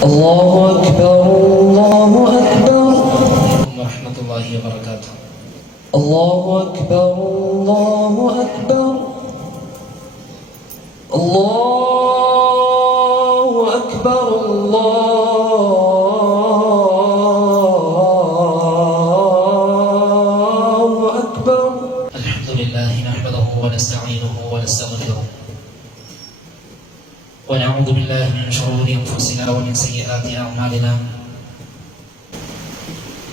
الله أكبر الله أكبر ورحمة الله وبركاته. الله أكبر الله أكبر الله أكبر الله أكبر. الحمد لله نحمده ونستعينه ونستغفره ونعوذ بالله من شرور أنفسنا ومن سيئات أعمالنا.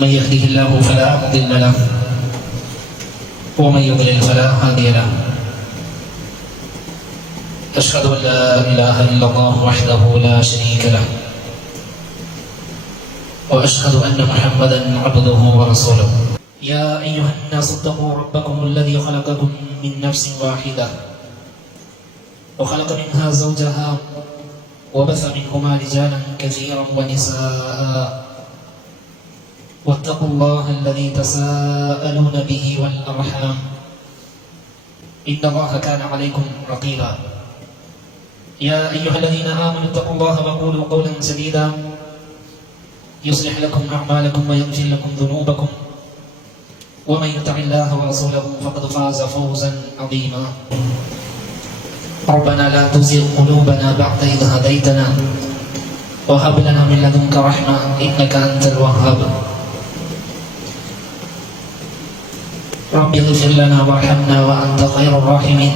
من يهده الله فلا مضل له ومن يضلل فلا هادي له. أشهد أن لا إله إلا الله وحده لا شريك له وأشهد أن محمدا عبده ورسوله. يا أيها الناس اتقوا ربكم الذي خلقكم من نفس واحدة وخلق منها زوجها وبث منهما رجالا كثيرا ونساء واتقوا الله الذي تساءلون به والأرحام إن الله كان عليكم رقيبا. يا أيها الذين آمنوا اتقوا الله وقولوا قولا سديدا يصلح لكم أعمالكم ويغفر لكم ذنوبكم ومن يطع الله ورسوله فقد فاز فوزا عظيما. ربنا لا تزغ قلوبنا بعد إذ هديتنا وهب لنا من لدنك رحمة إنك أنت الوهاب. رب اغفر لنا وارحمنا وأنت خير الراحمين.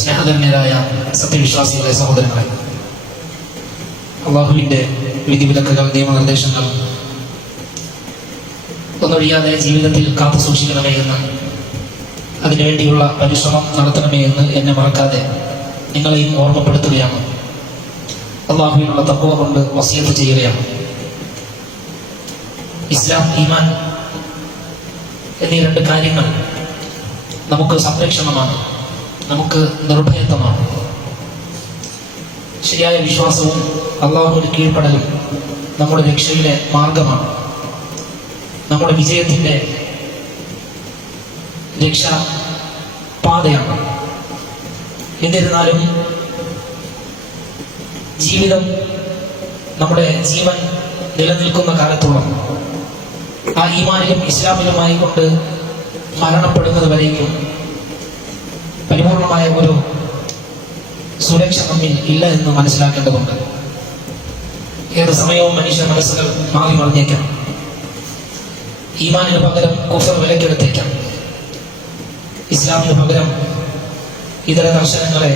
സ്നേഹധന്യരായ സത്യവിശ്വാസികളെ, സഹോദരങ്ങളെ, അള്ളാഹുവിൻ്റെ വിധിവിലക്കുകൾ, നിയമനിർദ്ദേശങ്ങൾ ഒന്നൊഴിയാതെ ജീവിതത്തിൽ കാത്തു സൂക്ഷിക്കണമേ എന്ന്, അതിനുവേണ്ടിയുള്ള പരിശ്രമം നടത്തണമേ എന്ന് എന്നെ മറക്കാതെ നിങ്ങളെയും ഓർമ്മപ്പെടുത്തുകയാണ്. അള്ളാഹുവിനുള്ള തഖ്വ കൊണ്ട് വസിയത്ത് ചെയ്യുകയാണ്. ഇസ്ലാം, ഈമാൻ എന്നീ രണ്ട് കാര്യങ്ങൾ നമുക്ക് സംരക്ഷണമാണ്, നമുക്ക് നിർഭയത്വമാണ്. ശരിയായ വിശ്വാസവും അള്ളാഹുവിന് കീഴ്പ്പെടലും നമ്മുടെ രക്ഷയുടെ മാർഗമാണ്, നമ്മുടെ വിജയത്തിൻ്റെ രക്ഷാപാതയാണ്. എന്നിരുന്നാലും ജീവിതം, നമ്മുടെ ജീവൻ നിലനിൽക്കുന്ന കാലത്തോളം ആ ഈമാനിലും ഇസ്ലാമിലുമായി കൊണ്ട് മരണപ്പെടുന്നത് വരേക്കും പരിപൂർണമായ ഒരു സുരക്ഷ നമ്മിൽ ഇല്ല എന്ന് മനസ്സിലാക്കേണ്ടതുണ്ട്. ഏത് സമയവും മനുഷ്യ മനസ്സുകൾ മാറി മറിഞ്ഞേക്കാം. ഈമാനിന് പകരം കുഫർ വിലക്കെടുത്തേക്കാം. ഇസ്ലാമിന് പകരം ഇതര ദർശനങ്ങളെ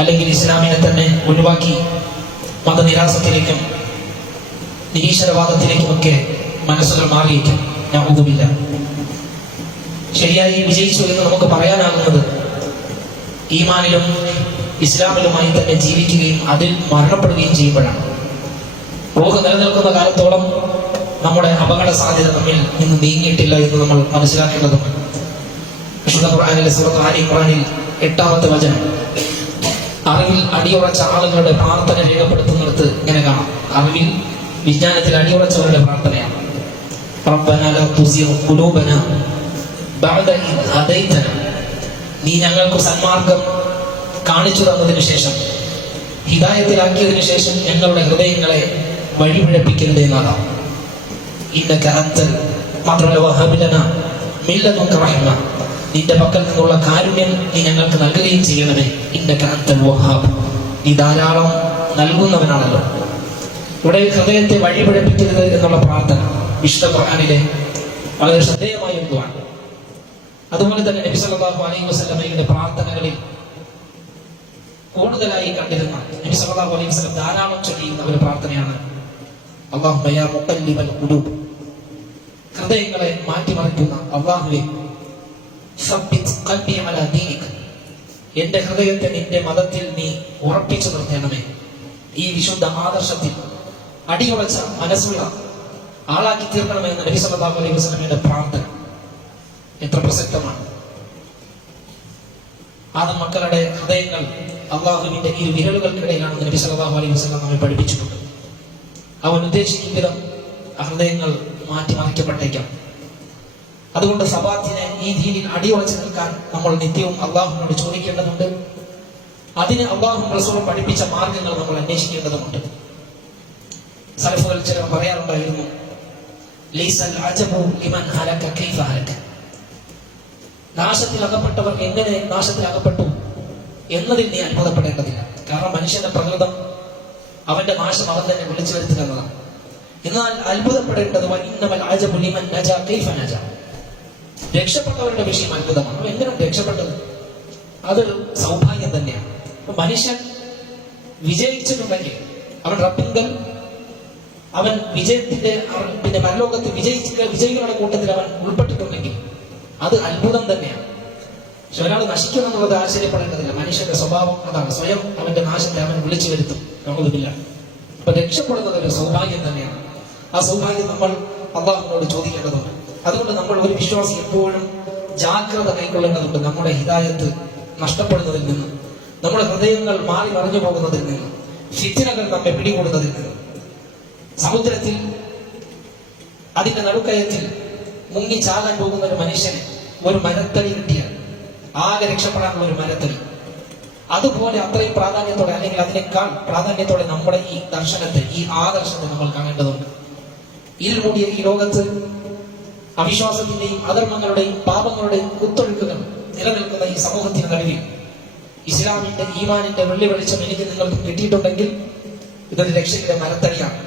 അല്ലെങ്കിൽ ഇസ്ലാമിനെ തന്നെ ഒഴിവാക്കി മതനിരാസത്തിലേക്കും നിരീശ്വരവാദത്തിലേക്കുമൊക്കെ മനസ്സുകൾ മാറിയേക്കും. നഊദുബില്ലാ. ശരിയായി വിജയിച്ചു എന്ന് നമുക്ക് പറയാനാകുന്നത് ഈമാനിലും ഇസ്ലാമിലുമായി തന്നെ ജീവിക്കുകയും അതിൽ മരണപ്പെടുകയും ചെയ്യുമ്പോഴാണ്. റൂഹ് നിലനിൽക്കുന്ന കാലത്തോളം നമ്മുടെ അപകട സാധ്യത നമ്മിൽ നിന്ന് നീങ്ങിയിട്ടില്ല എന്ന് നമ്മൾ മനസ്സിലാക്കേണ്ടതുണ്ട്. വിശുദ്ധ ഖുർആനിലെ സൂറത്ത് ആലി ഇംറാനിൽ 8-ാമത്തെ വചനം അറിവിൽ അടിയുറച്ച ആളുകളുടെ പ്രാർത്ഥന രേഖപ്പെടുത്തുന്നിടത്ത് ഇങ്ങനെ കാണാം. അറിവിൽ, വിജ്ഞാനത്തിൽ അടിയുറച്ചവരുടെ പ്രാർത്ഥനയാണ്. റബ്ബനാ ലാ തുസിഗ് ഖുലൂബനാ ബഅദ ഇദ് ഹദൈതനാ. നീ ഞങ്ങൾക്ക് സന്മാർഗം കാണിച്ചു തന്നതിന് ശേഷം, ഹിദായത്തിലാക്കിയതിനു ശേഷം ഞങ്ങളുടെ ഹൃദയങ്ങളെ വഴിപിഴപ്പിക്കരുതേ നാഥാ. ഇന്നക അൻതൽ, മാത്രമല്ല വഹബ് ലനാ മിൻ ലദുൻക റഹ്മ, നിന്റെ പക്കൽ നിന്നുള്ള കാരുണ്യം നീ ഞങ്ങൾക്ക് നൽകുകയും ചെയ്യണമേ. ഇന്നക അൻതൽ വഹാബ്, നീ ധാരാളം നൽകുന്നവനാണല്ലോ. ഇവിടെ ഹൃദയത്തെ വഴിപിഴപ്പിക്കരുത് എന്നുള്ള പ്രാർത്ഥന വിശുദ്ധ ഖുർആനിലെ വളരെ ശ്രദ്ധേയമായ ഒന്നാണ്. അതുപോലെ തന്നെ നബി സല്ലല്ലാഹു അലൈഹി വസല്ലമയുടെ പ്രാർത്ഥനകളിൽ കൂടുതലായി കണ്ടിരുന്ന, നബി സല്ലല്ലാഹു അലൈഹി വസല്ലം ധാരാളം ചൊല്ലിയിരുന്ന ഒരു പ്രാർത്ഥനയാണ് അല്ലാഹുമ്മ യാ മുഖല്ലിബൽ ഖുലൂബ്, ഹൃദയങ്ങളെ മാറ്റിമറിക്കുന്ന അല്ലാഹുവേ, സബ്ബിത് ഖൽബി അലാ ദീനിക്, എന്റെ ഹൃദയത്തെ നിന്റെ മതത്തിൽ നീ ഉറപ്പിച്ചു നിർത്തണമേ. ഈ വിശുദ്ധ ആദർശത്തിൽ അടിയുറച്ച മനസ്സുള്ള ആളാക്കി തീർക്കണമെന്ന് നബി സല്ലല്ലാഹു അലൈഹി വസല്ലമയുടെ പ്രാർത്ഥന എത്ര പ്രസക്തമാണ്. ആദം മക്കളുടെ ഹൃദയങ്ങൾ അള്ളാഹുവിന്റെ ഇരു വിരലുകൾക്കിടയിലാണെന്ന് നബി സല്ലല്ലാഹു അലൈഹി വസല്ലം നമ്മെ പഠിപ്പിച്ചിട്ടുണ്ട്. അവൻ ഉദ്ദേശിക്കുന്ന വിധം ആ ഹൃദയങ്ങൾ മാറ്റിമറിക്കപ്പെട്ടേക്കാം. അതുകൊണ്ട് സബാത്തിനെ ഈ ദീനിൽ അടിയുറച്ചു നിൽക്കാൻ നമ്മൾ നിത്യവും അള്ളാഹുവിനോട് ചോദിക്കേണ്ടതുണ്ട്. അതിന് അല്ലാഹുവും റസൂലും പഠിപ്പിച്ച മാർഗങ്ങൾ നമ്മൾ അന്വേഷിക്കേണ്ടതുണ്ട്. സലഫുകൾ ചിലർ പറയാറുണ്ടായിരുന്നു, ലൈസൽ അജബു ലിമൻ ഹലക കൈഫ ഹലക. നാശത്തിൽ അകപ്പെട്ടവർ എങ്ങനെ നാശത്തിൽ അകപ്പെട്ടു എന്നതിൽ നീ അത്ഭുതപ്പെടേണ്ടതില്ല. കാരണം മനുഷ്യന്റെ പ്രകൃതം അവന്റെ നാശം അവൻ തന്നെ വിളിച്ചു വരുത്തുക എന്നതാണ്. എന്നാൽ അത്ഭുതപ്പെടേണ്ടത് ഇന്നമൽ അജബു ലിമൻ നജാ കൈഫ നജാ. രക്ഷപ്പെട്ടവരുടെ വിഷയം അത്ഭുതമാണ്. അവൻ എങ്ങനെ രക്ഷപ്പെട്ടത്? അതൊരു സൗഭാഗ്യം തന്നെയാണ്. അപ്പൊ മനുഷ്യൻ വിജയിച്ചിട്ടുണ്ടെങ്കിൽ അവൻ റബ്ബിങ്കൽ അവൻ വിജയത്തിന്റെ പിന്നെ പരലോകത്ത് വിജയികളുടെ കൂട്ടത്തിൽ അവൻ ഉൾപ്പെട്ടിട്ടുണ്ടെങ്കിൽ അത് അത്ഭുതം തന്നെയാണ്. പക്ഷെ ഒരാൾ നശിക്കണം എന്നുള്ളത് ആശ്ചര്യപ്പെടേണ്ടതില്ല. മനുഷ്യന്റെ സ്വഭാവം അതാണ്, സ്വയം അവന്റെ നാശത്തെ അവൻ വിളിച്ചു വരുത്തും. നമുക്കില്ല. അപ്പൊ രക്ഷപ്പെടുന്നത് ഒരു സൗഭാഗ്യം തന്നെയാണ്. ആ സൗഭാഗ്യം നമ്മൾ അല്ലാഹുവിനോട് ചോദിക്കേണ്ടതുണ്ട്. അതുകൊണ്ട് നമ്മൾ ഒരു വിശ്വാസി എപ്പോഴും ജാഗ്രത കൈക്കൊള്ളേണ്ടതുണ്ട്. നമ്മുടെ ഹിദായത്ത് നഷ്ടപ്പെടുന്നതിൽ നിന്ന്, നമ്മുടെ ഹൃദയങ്ങൾ മാറി മറിഞ്ഞു പോകുന്നതിൽ നിന്ന്, ഫിത്നകൾ നമ്മെ പിടികൂടുന്നതിൽ നിന്ന്. സമുദ്രത്തിൽ അതിന്റെ നടുക്കയത്തിൽ മുങ്ങി ചാകാൻ പോകുന്ന ഒരു മനുഷ്യന് ഒരു മരത്തടി കിട്ടിയാൽ ആകെ രക്ഷപ്പെടാനുള്ള ഒരു മരത്തടി, അതുപോലെ അത്രയും പ്രാധാന്യത്തോടെ അല്ലെങ്കിൽ അതിനേക്കാൾ പ്രാധാന്യത്തോടെ നമ്മുടെ ഈ ദർശനത്തെ, ഈ ആദർശത്തെ നമ്മൾ കാണേണ്ടതുണ്ട്. ഇരുൾമൂടിയ ഈ ലോകത്ത് അവിശ്വാസത്തിന്റെയും അധർമ്മങ്ങളുടെയും പാപങ്ങളുടെയും കുത്തൊഴുക്കുകൾ നിലനിൽക്കുന്ന ഈ സമൂഹത്തിന് നടുവിൽ ഇസ്ലാമിന്റെ ഈമാനിന്റെ വെള്ളി വെളിച്ചം എനിക്ക് നിങ്ങൾക്ക് കിട്ടിയിട്ടുണ്ടെങ്കിൽ ഇതൊരു രക്ഷയുടെ മരത്തടിയാണ്.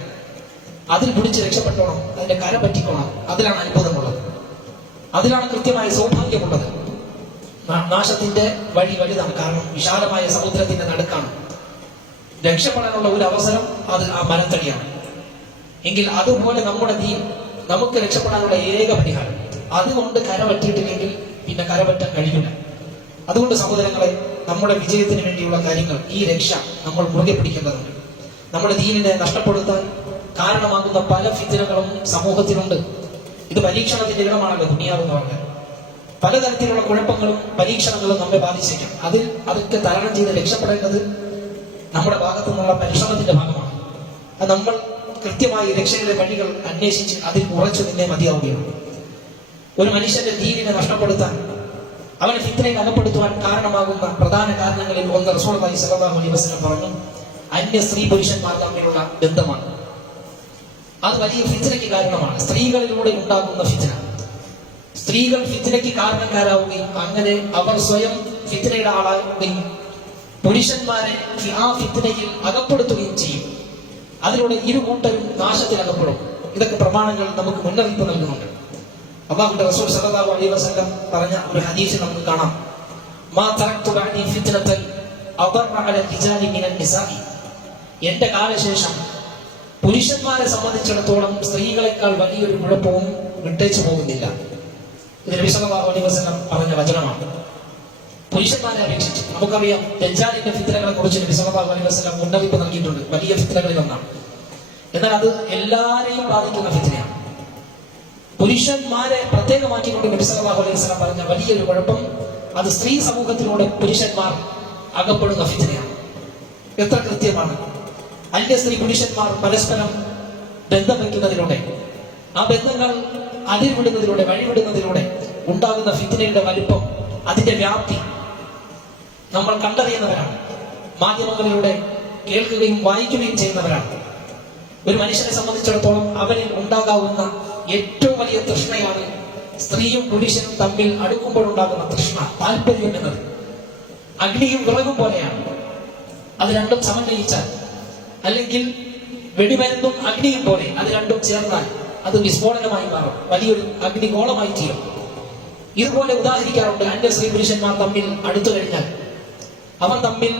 അതിൽ പിടിച്ച് രക്ഷപ്പെട്ടോണം, അതിന്റെ കര പറ്റിക്കോണം. അതിലാണ് അത്ഭുതമുള്ളത്, അതിലാണ് കൃത്യമായ സൗഭാഗ്യമുള്ളത്. നാശത്തിന്റെ വഴി വലുതാണ്. കാരണം വിശാലമായ സമുദ്രത്തിന്റെ നടുക്കാണ്. രക്ഷപ്പെടാനുള്ള ഒരു അവസരം അത് ആ മരത്തടിയാണ്. എങ്കിൽ അതുപോലെ നമ്മുടെ ദീൻ നമുക്ക് രക്ഷപ്പെടാനുള്ള ഏക പരിഹാരം. അതുകൊണ്ട് കര പറ്റിയിട്ടില്ലെങ്കിൽ പിന്നെ കര പറ്റാൻ കഴിയില്ല. അതുകൊണ്ട് സഹോദരങ്ങളെ, നമ്മുടെ വിജയത്തിന് വേണ്ടിയുള്ള കാര്യങ്ങൾ, ഈ രക്ഷ നമ്മൾ മുറുകെ പിടിക്കേണ്ടതുണ്ട്. നമ്മുടെ ദീനിനെ നഷ്ടപ്പെടുത്താൻ കാരണമാകുന്ന പല ഫിത്നകളും സമൂഹത്തിലുണ്ട്. ഇത് പരീക്ഷണത്തിന്റെ ഇടമാണല്ലോ ദുനിയാവെന്ന് പറഞ്ഞാൽ. പലതരത്തിലുള്ള കുഴപ്പങ്ങളും പരീക്ഷണങ്ങളും നമ്മെ ബാധിച്ചേക്കാം. അതൊക്കെ തരണം ചെയ്ത് രക്ഷപ്പെടേണ്ടത് നമ്മുടെ ഭാഗത്തു നിന്നുള്ള പരിശ്രമത്തിന്റെ ഭാഗമാണ്. അത് നമ്മൾ കൃത്യമായി രക്ഷയുടെ വഴികൾ അന്വേഷിച്ച് അതിൽ ഉറച്ചു നിന്നേ മതിയാവുകയുള്ളൂ. ഒരു മനുഷ്യന്റെ ദീനിനെ നഷ്ടപ്പെടുത്താൻ, അവനെ ഫിത്നയിൽ അകപ്പെടുത്തുവാൻ കാരണമാകുന്ന പ്രധാന കാരണങ്ങളിൽ ഒന്ന് റസൂലുള്ളാഹി സ്വല്ലല്ലാഹു അലൈഹി വസല്ലം പറഞ്ഞു, അന്യ സ്ത്രീ പുരുഷന്മാർ തമ്മിലുള്ള ബന്ധമാണ്. അത് വലിയ ഫിത്നയ്ക്ക് കാരണമാണ്. സ്ത്രീകളിലൂടെ ഉണ്ടാകുന്ന ഫിത്ന, സ്ത്രീകൾ ഫിത്നയ്ക്ക് കാരണക്കാരാവുകയും അങ്ങനെ അവർ സ്വയം ഫിത്നയുടെ ആളാവുകയും പുരുഷന്മാരെ ആ ഫിത്നയിൽ അകപ്പെടുത്തുകയും ചെയ്യും. അതിലൂടെ ഇരു കൂട്ടരും നാശത്തിൽ അകപ്പെടും. ഇതൊക്കെ പ്രമാണങ്ങൾ നമുക്ക് മുന്നറിയിപ്പ് നൽകുന്നുണ്ട്. അല്ലാഹുവിന്റെ റസൂൽ സല്ലല്ലാഹു അലൈഹി വസല്ലം പറഞ്ഞ ഒരു ഹദീസിൽ നമുക്ക് കാണാം, മാ തറക്തു ബഅദി ഫിത്നതൻ അദറ അല റിജാലി മിനൻ നിസാഇ. എന്റെ കാലശേഷം പുരുഷന്മാരെ സംബന്ധിച്ചിടത്തോളം സ്ത്രീകളെക്കാൾ വലിയൊരു കുഴപ്പവും വിട്ടേച്ചു പോകുന്നില്ല. ഇത് നബി സല്ലല്ലാഹു അലൈഹി വസല്ലം പറഞ്ഞ വചനമാണ്. പുരുഷന്മാരെ അപേക്ഷിച്ച് നമുക്കറിയാം, ദജ്ജാലിന്റെ ഫിത്നകളെ കുറിച്ച് നബി സല്ലല്ലാഹു അലൈഹി വസല്ലം മുന്നറിയിപ്പ് നൽകിയിട്ടുണ്ട്. വലിയ ഫിത്നകളിൽ ഒന്നാണ്. എന്നാൽ അത് എല്ലാവരെയും ബാധിക്കുന്ന ഫിത്നയാണ്. പുരുഷന്മാരെ പ്രത്യേകമാക്കിക്കൊണ്ട് നബി സല്ലല്ലാഹു അലൈഹി വസല്ലം പറഞ്ഞ വലിയൊരു കുഴപ്പം, അത് സ്ത്രീ സമൂഹത്തിലൂടെ പുരുഷന്മാർ അകപ്പെടുന്ന ഫിത്നയാണ്. എത്ര കൃത്യമാണ്! അന്യ സ്ത്രീ പുരുഷന്മാർ പരസ്പരം ബന്ധം വയ്ക്കുന്നതിലൂടെ, ആ ബന്ധങ്ങൾ അതിർവിടുന്നതിലൂടെ, വഴിവിടുന്നതിലൂടെ ഉണ്ടാകുന്ന ഫിത്നയുടെ വലിപ്പം, അതിന്റെ വ്യാപ്തി നമ്മൾ കണ്ടറിയുന്നവരാണ്. മാധ്യമങ്ങളിലൂടെ കേൾക്കുകയും വായിക്കുകയും ചെയ്യുന്നവരാണ്. ഒരു മനുഷ്യനെ സംബന്ധിച്ചിടത്തോളം അവനിൽ ഉണ്ടാകാവുന്ന ഏറ്റവും വലിയ തൃഷ്ണയാണ് സ്ത്രീയും പുരുഷനും തമ്മിൽ അടുക്കുമ്പോഴുണ്ടാകുന്ന തൃഷ്ണ, താല്പര്യം എന്നത്. അഗ്നിയും വിറകും പോലെയാണ്. അത് രണ്ടും സമന്വയിച്ചാൽ, അല്ലെങ്കിൽ വെടിമരുന്നും അഗ്നിയും പോലെ അത് രണ്ടും ചേർന്നാൽ അത് വിസ്ഫോടനമായി മാറും, വലിയൊരു അഗ്നിഗോളമായി തീരും. ഇതുപോലെ ഉദാഹരിക്കാറുണ്ട്. അന്യ സ്ത്രീ പുരുഷന്മാർ തമ്മിൽ അടുത്തു കഴിഞ്ഞാൽ, അവർ തമ്മിൽ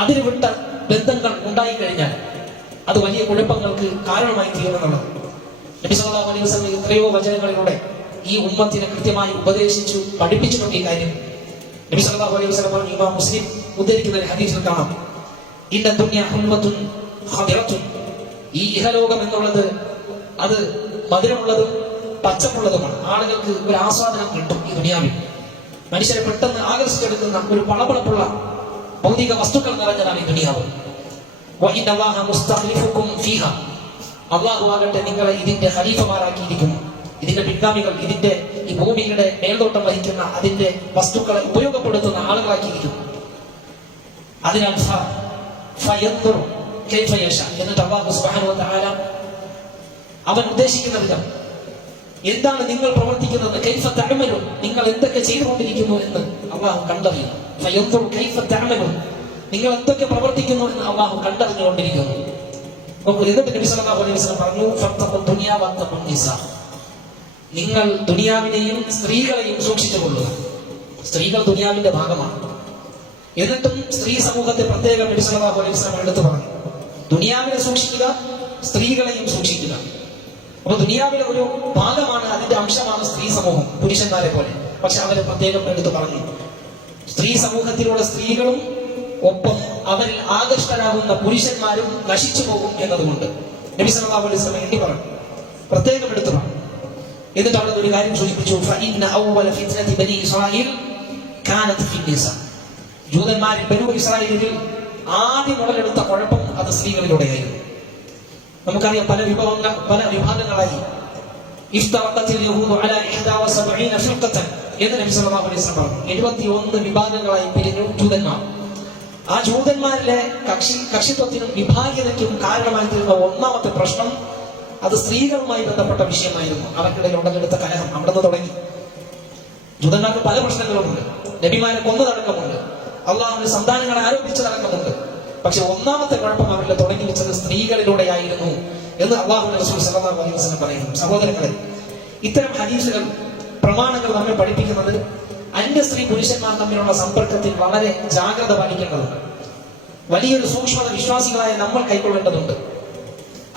അതിരുവിട്ട ബന്ധങ്ങൾ ഉണ്ടായിക്കഴിഞ്ഞാൽ അത് വലിയ കുഴപ്പങ്ങൾക്ക് കാരണമായി തീരുമെന്നുള്ളത് നബി സല്ലല്ലാഹു അലൈഹി വസല്ലം എത്രയോ വചനങ്ങളിലൂടെ ഈ ഉമ്മത്തിനെ കൃത്യമായി ഉപദേശിച്ചു പഠിപ്പിച്ചിട്ടുണ്ട് ഈ കാര്യം. നബി സല്ലല്ലാഹു അലൈഹി വസല്ലം പറഞ്ഞു, ഇമാം മുസ്ലിം ഉദ്ധരിക്കുന്ന ഒരു ഹദീസിൽ കാണാം, ഇന്ന ദുനിയ ഹുൽവത്തുൻ ഖദിറത്തുൻ. ഈ ഇഹലോകം എന്നുള്ളത് അത് മധുരമുള്ളതും പച്ചപ്പുള്ളതുമാണ്. ആളുകൾക്ക് ഒരു ആസ്വാദനം കിട്ടും ഈ ദുനിയാവിൽ. മനുഷ്യരെ പെട്ടെന്ന് ആകർഷിച്ചെടുക്കുന്ന ഒരു പളപളപ്പുള്ള ഭൗതിക വസ്തുക്കൾ നിറഞ്ഞതാണ് ഈ ദുനിയാവ്. വഇന്നല്ലാഹ മുസ്തഖ്ലിഫുകും ഫീഹാ. അല്ലാഹു ആകട്ടെ നിങ്ങളെ ഇതിന്റെ ഖലീഫമാരാക്കിയിരിക്കുന്നു. ഇതിന്റെ പിൻഗാമികൾ, ഇതിന്റെ ഈ ഭൂമിയുടെ മേൽനോട്ടം വഹിക്കുന്ന, അതിന്റെ വസ്തുക്കളെ ഉപയോഗപ്പെടുത്തുന്ന ആളുകളാക്കിയിരിക്കുന്നു. അതിനാൽ ഫയൻദുർ കൈഫ യശാ, എന്നിട്ട് അല്ലാഹു സുബ്ഹാനഹു വ തആല അവൻ ഉദ്ദേശിക്കുന്ന വിധം എന്താണ് നിങ്ങൾ പ്രവർത്തിക്കുന്നത്, കൈഫ തഅമലൂൻ, നിങ്ങൾ എന്തൊക്കെ ചെയ്തുകൊണ്ടിരിക്കുന്നു എന്ന് അല്ലാഹു കണ്ടറിയുന്നു. ഫയൻദുർ കൈഫ തഅമലൂൻ, നിങ്ങൾ എന്തൊക്കെ പ്രവർത്തിക്കുന്നു എന്ന് അല്ലാഹു കണ്ടറിഞ്ഞുകൊണ്ടിരിക്കുന്നു. എന്നിട്ട് നബി സല്ലല്ലാഹു അലൈഹി വസല്ലം പറഞ്ഞു, ഫത്തഖു ദുനിയ വത്തഖു നിസാ, നിങ്ങൾ ദുനിയാവിനെയും സ്ത്രീകളെയും സൂക്ഷിച്ചു കൊള്ളുക. സ്ത്രീകൾ ദുനിയാവിന്റെ ഭാഗമാണ്. എന്നിട്ടും സ്ത്രീ സമൂഹത്തെ പ്രത്യേകം നബി സല്ലല്ലാഹു അലൈഹി വസല്ലം എടുത്തു പറഞ്ഞു, ദുനിയാവിനെ സൂക്ഷിക്കുക, സ്ത്രീകളെയും സൂക്ഷിക്കുക. അപ്പൊ ദുനിയാവിലെ ഒരു ഭാഗമാണ്, അതിന്റെ അംശമാണ് സ്ത്രീ സമൂഹം, പുരുഷന്മാരെ പോലെ. പക്ഷെ അവരെ പ്രത്യേകം എടുത്തു പറഞ്ഞു, സ്ത്രീ സമൂഹത്തിലുള്ള സ്ത്രീകളും ഒപ്പം അവരിൽ ആകർഷ്ടരാകുന്ന പുരുഷന്മാരും നശിച്ചു പോകും എന്നതുകൊണ്ട് നബി സല്ലല്ലാഹു അലൈഹി വസല്ലം എണ്ണി പറഞ്ഞു, പ്രത്യേകം എടുത്തു പറഞ്ഞു. എന്നിട്ട് അവിടെ ഒരു കാര്യം സൂചിപ്പിച്ചു, ഫഇന്ന അവ്വല ഫിത്നതി ബനി ഇസ്രായീൽ കാനത് ഫി നിസാ, ജൂതന്മാരിൽ ബനൂ ഇസ്രായേലിൽ ആദ്യം ഉടലെടുത്ത കുഴപ്പം അത് സ്ത്രീകളിലൂടെയായിരുന്നു. നമുക്കറിയാം, പല വിഭാഗങ്ങളായി. ഇഫ്തറഖത്തിൽ യഹൂദു അലാ 71 ഫിർഖതൻ എന്ന് നബി സല്ലല്ലാഹു അലൈഹി വസല്ലം പറഞ്ഞു. 71 വിഭാഗങ്ങളായി പിരിഞ്ഞു ജൂതന്മാർ. ആ ജൂതന്മാരിലെ കക്ഷിത്വത്തിനും വിഭാഗീയതയ്ക്കും കാരണമായി തീർന്ന ഒന്നാമത്തെ പ്രശ്നം അത് സ്ത്രീകളുമായി ബന്ധപ്പെട്ട വിഷയമായിരുന്നു. അവർക്കിടയിൽ ഉടലെടുത്ത കലഹം അവിടെ നിന്ന് തുടങ്ങി. ജൂതന്മാർക്ക് പല പ്രശ്നങ്ങളുമുണ്ട്, നബിമാരെ കൊന്നതടക്കമുണ്ട്, അള്ളാഹുവിന്റെ സന്താനങ്ങളെ ആരോപിച്ചതടക്കമുണ്ട്. പക്ഷെ ഒന്നാമത്തെ കുഴപ്പം അവരിൽ തുടങ്ങി വെച്ചത് സ്ത്രീകളിലൂടെയായിരുന്നു എന്ന് അള്ളാഹുവിന്റെ റസൂൽ സല്ലല്ലാഹു അലൈഹി വസല്ലം പറയുന്നു. സഹോദരങ്ങളെ, ഇത്തരം ഹദീസുകൾ, പ്രമാണങ്ങൾ നമ്മെ പഠിപ്പിക്കുന്നത് അന്യ സ്ത്രീ പുരുഷന്മാർ തമ്മിലുള്ള സമ്പർക്കത്തിൽ വളരെ ജാഗ്രത പാലിക്കേണ്ടതുണ്ട്. വലിയൊരു സൂക്ഷ്മത വിശ്വാസികളായ നമ്മൾ കൈക്കൊള്ളേണ്ടതുണ്ട്.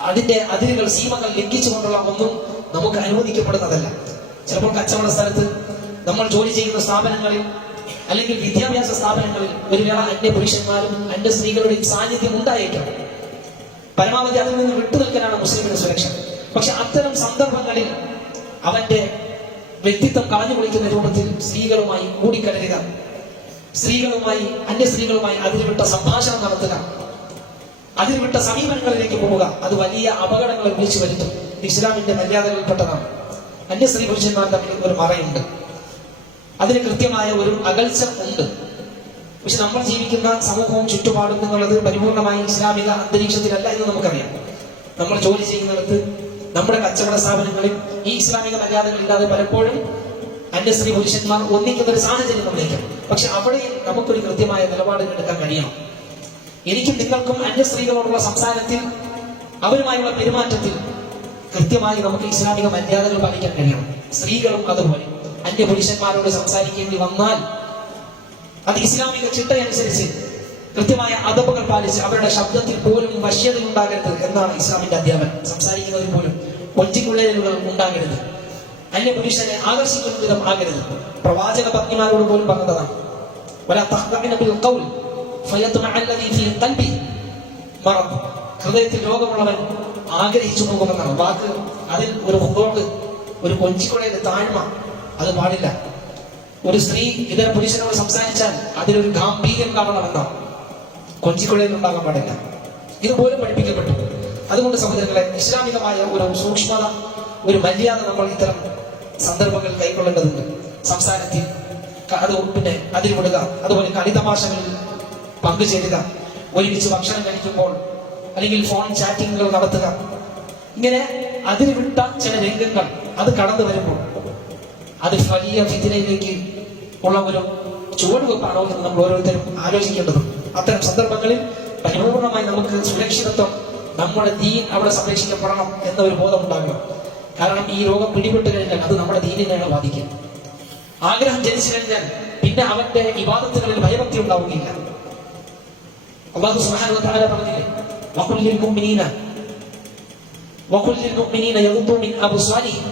അതിന്റെ അതിരുകൾ, സീമകൾ ലംഘിച്ചുകൊണ്ടുള്ള ഒന്നും നമുക്ക് അനുവദിക്കപ്പെടുന്നതല്ല. ചിലപ്പോൾ കച്ചവട സ്ഥലത്ത്, നമ്മൾ ജോലി ചെയ്യുന്ന സ്ഥാപനങ്ങളിൽ, അല്ലെങ്കിൽ വിദ്യാഭ്യാസ സ്ഥാപനങ്ങളിൽ ഒരു വേള അന്യ പുരുഷന്മാരും അന്യ സ്ത്രീകളുടെയും സാന്നിധ്യം ഉണ്ടായേക്കാം. പരമാവധി അതിൽ നിന്ന് വിട്ടുനിൽക്കാനാണ് മുസ്ലിമിന്റെ സുരക്ഷ. പക്ഷെ അത്തരം സന്ദർഭങ്ങളിൽ അവന്റെ വ്യക്തിത്വം കളഞ്ഞു കുളിക്കുന്ന രൂപത്തിൽ സ്ത്രീകളുമായി കൂടിക്കലരുക, സ്ത്രീകളുമായി, അന്യ സ്ത്രീകളുമായി അതിൽവിട്ട സംഭാഷണം നടത്തുക, അതിൽവിട്ട സമീപനങ്ങളിലേക്ക് പോവുക, അത് വലിയ അപകടങ്ങളെ വിളിച്ചു വരുത്തും. ഇസ്ലാമിന്റെ മര്യാദകളിൽപ്പെട്ടതാണ്. അന്യ സ്ത്രീ പുരുഷന്മാർ തമ്മിൽ ഒരു മറയുണ്ട്, അതിന് കൃത്യമായ ഒരു അകൽച്ച ഉണ്ട്. പക്ഷെ നമ്മൾ ജീവിക്കുന്ന സമൂഹവും ചുറ്റുപാടും എന്നുള്ളത് പരിപൂർണമായി ഇസ്ലാമിക അന്തരീക്ഷത്തിലല്ല എന്ന് നമുക്കറിയാം. നമ്മൾ ജോലി ചെയ്യുന്നിടത്ത്, നമ്മുടെ കച്ചവട സ്ഥാപനങ്ങളിൽ ഈ ഇസ്ലാമിക മര്യാദകളില്ലാതെ പലപ്പോഴും അന്യ സ്ത്രീ പുരുഷന്മാർ ഒന്നിക്കുന്ന ഒരു സാഹചര്യം നമ്മളേക്കും. പക്ഷെ അവിടെ നമുക്കൊരു കൃത്യമായ നിലപാടുകൾ എടുക്കാൻ കഴിയണം. എനിക്കും നിങ്ങൾക്കും അന്യ സ്ത്രീകളോടുള്ള സംസാരത്തിൽ, അവരുമായുള്ള പെരുമാറ്റത്തിൽ കൃത്യമായി നമുക്ക് ഇസ്ലാമിക മര്യാദകൾ പാലിക്കാൻ കഴിയണം. സ്ത്രീകളും അതുപോലെ അന്യ പുരുഷന്മാരോട് സംസാരിക്കേണ്ടി വന്നാൽ അത് ഇസ്ലാമിക ചിട്ടയനുസരിച്ച് കൃത്യമായ അദബുകൾ പാലിച്ച് അവരുടെ ശബ്ദത്തിൽ പോലും വശ്യത ഉണ്ടാകരുത് എന്നാണ് ഇസ്ലാമിന്റെ അധ്യാപനം. സംസാരിക്കുന്നതിൽ പോലും കൊഞ്ചിക്കുള്ളലുകൾ ഉണ്ടാകരുത്, അന്യ പുരുഷനെ ആകർഷിക്കുന്ന വിധം ആകരുത്. പ്രവാചക പത്നിമാരോട് പോലും പറഞ്ഞതാണ്, ഹൃദയത്തിൽ രോഗമുള്ളവൻ ആഗ്രഹിച്ചു പോകുമെന്നാണ് വാക്ക്. അതിൽ ഒരു ഹുദൂഅ്, ഒരു കൊഞ്ചിക്കുള്ളയുടെ താഴ്മ അത് പാടില്ല. ഒരു സ്ത്രീ ഇതര പുരുഷനോട് സംസാരിച്ചാൽ അതിലൊരു ഗാംഭീര്യം കാണണമെന്നാണ്, കൊഞ്ചിക്കുഴയിൽ ഉണ്ടാകാൻ പാടില്ല. ഇതുപോലും പഠിപ്പിക്കപ്പെട്ടു. അതുകൊണ്ട് സഹോദരങ്ങളെ, ഇസ്ലാമികമായ ഒരു സൂക്ഷ്മത, ഒരു മര്യാദ നമ്മൾ ഇത്തരം സന്ദർഭങ്ങൾ കൈക്കൊള്ളേണ്ടതുണ്ട്. സംസാരത്തിൽ അത് പിന്നെ അതിൽ വിടുക, അതുപോലെ കളിതമാശകളിൽ പങ്കുചേരുക, ഒരുമിച്ച് ഭക്ഷണം കഴിക്കുമ്പോൾ അല്ലെങ്കിൽ ഫോൺ ചാറ്റിങ്ങുകൾ നടത്തുക, ഇങ്ങനെ അതിൽ വിട്ട ചില രംഗങ്ങൾ അത് കടന്നു വരുമ്പോൾ അത് വലിയ ഫിത്നയിലേക്ക് ഉള്ള ഒരു ചുവടുവെപ്പാണോ എന്ന് നമ്മൾ ഓരോരുത്തരും ആലോചിക്കേണ്ടതും. അത്തരം സന്ദർഭങ്ങളിൽ പരിപൂർണമായി നമുക്ക് സുരക്ഷിതത്വം, നമ്മുടെ ദീൻ അവിടെ സംരക്ഷിക്കപ്പെടണം എന്ന ഒരു ബോധം ഉണ്ടാകണം. കാരണം ഈ രോഗം പിടിപെട്ട് കഴിഞ്ഞാൽ അത് നമ്മുടെ ദീനിനെയാണ് ബാധിക്കുക. ആഗ്രഹം ജനിച്ചു കഴിഞ്ഞാൽ പിന്നെ അവന്റെ ഇബാദത്തുകളിൽ ഭയഭക്തി ഉണ്ടാവുകയില്ല. അല്ലാഹു സുബ്ഹാനഹു വ തആല പറഞ്ഞില്ലേ, വഖുൽ ലിൽ മുഅ്മിനീന യഗ്ദൂ മിൻ അബ്സാരിഹിം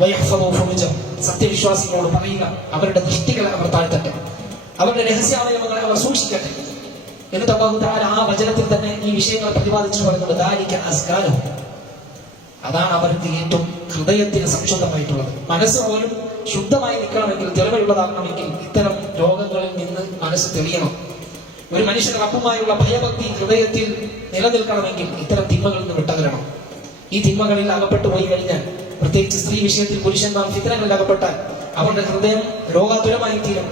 വയഹ്ഫദൂ ഫുറൂജഹും, സത്യവിശ്വാസികളോട് പറയുക, അവരുടെ ദൃഷ്ടികളെ അവർ താഴ്ത്തട്ടെ, അവരുടെ രഹസ്യാവയവങ്ങളെ അവർ സൂക്ഷിക്കട്ടെ. എന്നിട്ട് അല്ലാഹു തആല ആ വചനത്തിൽ തന്നെ ഈ വിഷയങ്ങൾ പ്രതിപാദിച്ചു പറയുന്നത്, ദാലിക അസ്കാലഹും, അതാണ് അവർക്ക് ഏറ്റവും ഹൃദയത്തിന് സംശുദ്ധമായിട്ടുള്ളത്. മനസ്സ് പോലും ശുദ്ധമായി നിൽക്കണമെങ്കിൽ, തെളിവുള്ളതാകണമെങ്കിൽ ഇത്തരം രോഗങ്ങളിൽ നിന്ന് മനസ്സ് തെളിയണം. ഒരു മനുഷ്യന് റബ്ബുമായുള്ള ഭയഭക്തി ഹൃദയത്തിൽ നിലനിൽക്കണമെങ്കിൽ ഇത്തരം തിന്മകളിൽ നിന്ന് വിട്ടകരണം. ഈ തിന്മകളിൽ അകപ്പെട്ടു പോയി കഴിഞ്ഞാൽ, പ്രത്യേകിച്ച് സ്ത്രീ വിഷയത്തിൽ പുരുഷന്മാർ ഫിത്നകളിൽ അകപ്പെട്ടാൽ അവരുടെ ഹൃദയം രോഗാതുരമായി തീരും.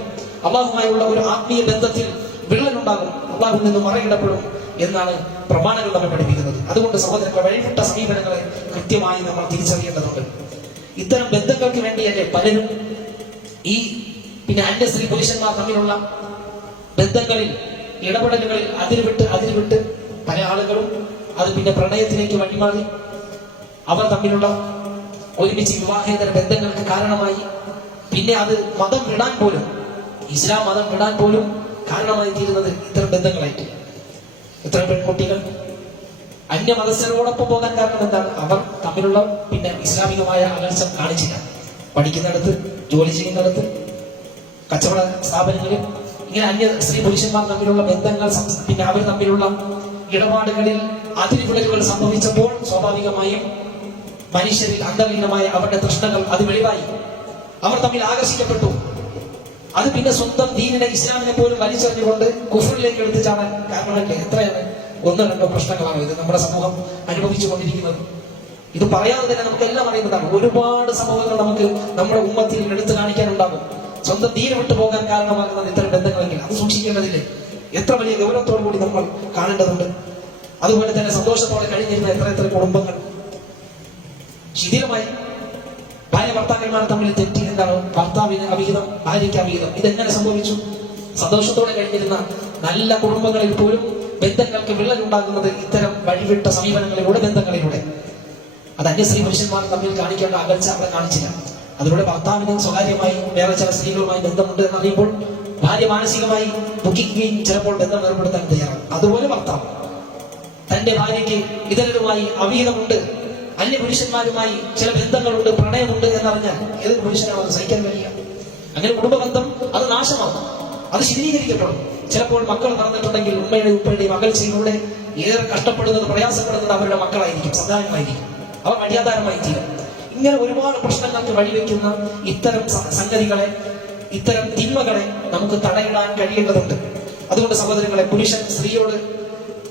അല്ലാഹുവുമായുള്ള ഒരു ആത്മീയ ബന്ധത്തിൽ വിള്ളലുണ്ടാകും. അള്ളാഹുവിൽ നിന്ന് മറയിടപ്പെടും എന്നാണ് പ്രമാണങ്ങൾ നമ്മെ പഠിപ്പിക്കുന്നത്. അതുകൊണ്ട് സഹോദരങ്ങളെ, വഴിവിട്ട സമീപനങ്ങളെ കൃത്യമായി നമ്മൾ തിരിച്ചറിയേണ്ടതുണ്ട്. ഇത്തരം ബന്ധങ്ങൾക്ക് വേണ്ടിയല്ലേ പലരും ഈ അന്യ സ്ത്രീ പുരുഷന്മാർ തമ്മിലുള്ള ബന്ധങ്ങളിൽ, ഇടപെടലുകളിൽ അതിരുവിട്ട് പല ആളുകളും അത് പ്രണയത്തിലേക്ക് വഴിമാറി അവർ തമ്മിലുള്ള ഒരുമിച്ച് വിവാഹേതര ബന്ധങ്ങൾക്ക് കാരണമായി. അത് മതം വിടാൻ പോലും, ഇസ്ലാം മതം വിടാൻ പോലും കാരണമായി തീരുന്നത് ഇത്തരം ബന്ധങ്ങളായിട്ട്. ഇത്തരം പെൺകുട്ടികൾ അന്യമതസ്ഥരോടൊപ്പം പോകാൻ കാരണം എന്താണ്? അവർ തമ്മിലുള്ള ഇസ്ലാമികമായ അകൽച്ച കാണിച്ചില്ല. പഠിക്കുന്നിടത്ത്, ജോലി ചെയ്യുന്നിടത്ത്, കച്ചവട സ്ഥാപനങ്ങളിൽ ഇങ്ങനെ അന്യ സ്ത്രീ പുരുഷന്മാർ തമ്മിലുള്ള ബന്ധങ്ങൾ, അവർ തമ്മിലുള്ള ഇടപാടുകളിൽ അതിരുവിടലുകൾ സംഭവിച്ചപ്പോൾ സ്വാഭാവികമായും മനുഷ്യരിൽ അന്തർലീനമായ അവരുടെ തൃഷ്ണകൾ അത് വെളിവായി. അവർ തമ്മിൽ ആകർഷിക്കപ്പെട്ടു. അത് സ്വന്തം ദീനിനെ, ഇസ്ലാമിനെ പോലും വലിച്ചെറിഞ്ഞുകൊണ്ട് കുഫറിലേക്ക് എടുത്തു ചാടാൻ കാരണമല്ലേ? എത്രയാണ്? ഒന്നോ രണ്ടോ പ്രശ്നങ്ങളാണ് ഇത് നമ്മുടെ സമൂഹം അനുഭവിച്ചു കൊണ്ടിരിക്കുന്നത്. ഇത് പറയാതെ തന്നെ നമുക്ക് എല്ലാം അറിയുന്നതാണ്. ഒരുപാട് സംഭവങ്ങൾ നമുക്ക് നമ്മുടെ ഉമ്മത്തിൽ എടുത്തു കാണിക്കാനുണ്ടാകും. സ്വന്തം ദീന വിട്ടു പോകാൻ കാരണമാകുന്നത് ഇത്തരം ബന്ധങ്ങളെങ്കിൽ അത് സൂക്ഷിക്കേണ്ടതില്ലേ? എത്ര വലിയ ഗൗരവത്തോടു കൂടി നമ്മൾ കാണേണ്ടതുണ്ട്. അതുപോലെ തന്നെ സന്തോഷത്തോടെ കഴിഞ്ഞിരുന്ന എത്ര കുടുംബങ്ങൾ ശിഥിലമായി. ഭാര്യ ഭർത്താക്കന്മാർ തമ്മിൽ തെറ്റി. എന്താണ്? ഭർത്താവിന് അവിഹിതം, ഭാര്യയ്ക്ക് അവിഹിതം. ഇതെങ്ങനെ സംഭവിച്ചു? സന്തോഷത്തോടെ കഴിഞ്ഞിരുന്ന നല്ല കുടുംബങ്ങളിൽ പോലും ബന്ധങ്ങൾക്ക് വിള്ളലുണ്ടാകുന്നത് ഇത്തരം വഴിവിട്ട സമീപനങ്ങളിലൂടെ, ബന്ധങ്ങളിലൂടെ. അത് അന്യ സ്ത്രീ പുരുഷന്മാർ തമ്മിൽ കാണിക്കേണ്ട അകൽച്ച അവിടെ കാണിച്ചില്ല. അതിലൂടെ ഭർത്താവിന് സ്വകാര്യമായി വേറെ ചില സ്ത്രീകളുമായി ബന്ധമുണ്ട് എന്നറിയുമ്പോൾ ഭാര്യ മാനസികമായി ദുഃഖിക്കുകയും ചിലപ്പോൾ ബന്ധം ഏർപ്പെടുത്താൻ തയ്യാറാണ്. അതുപോലെ ഭർത്താവ് തന്റെ ഭാര്യയ്ക്ക് ഇതരരുമായി അവിഹിതമുണ്ട്, അന്യ പുരുഷന്മാരുമായി ചില ബന്ധങ്ങളുണ്ട്, പ്രണയമുണ്ട് എന്നറിഞ്ഞാൽ ഏത് പുരുഷനാണ് അത് സഹിക്കാൻ കഴിയുക? അങ്ങനെ കുടുംബബന്ധം അത് നാശമാകും, അത് ശിഥിലീകരിക്കപ്പെടും. ചിലപ്പോൾ മക്കൾ പറഞ്ഞിട്ടുണ്ടെങ്കിൽ ഉമ്മയുടെയും ഉപ്പയുടെയും അകൽച്ചയിലൂടെ ഏറെ കഷ്ടപ്പെടുന്നത്, പ്രയാസപ്പെടുന്നത് അവരുടെ മക്കളായിരിക്കും, സന്താനങ്ങളായിരിക്കും. അവർ മര്യാദാരമായി തീരും. ഇങ്ങനെ ഒരുപാട് പ്രശ്നങ്ങൾക്ക് വഴിവെക്കുന്ന ഇത്തരം സംഗതികളെ, ഇത്തരം തിന്മകളെ നമുക്ക് തടയിടാൻ കഴിയേണ്ടതുണ്ട്. അതുകൊണ്ട് സഹോദരങ്ങളെ, പുരുഷൻ സ്ത്രീയോട്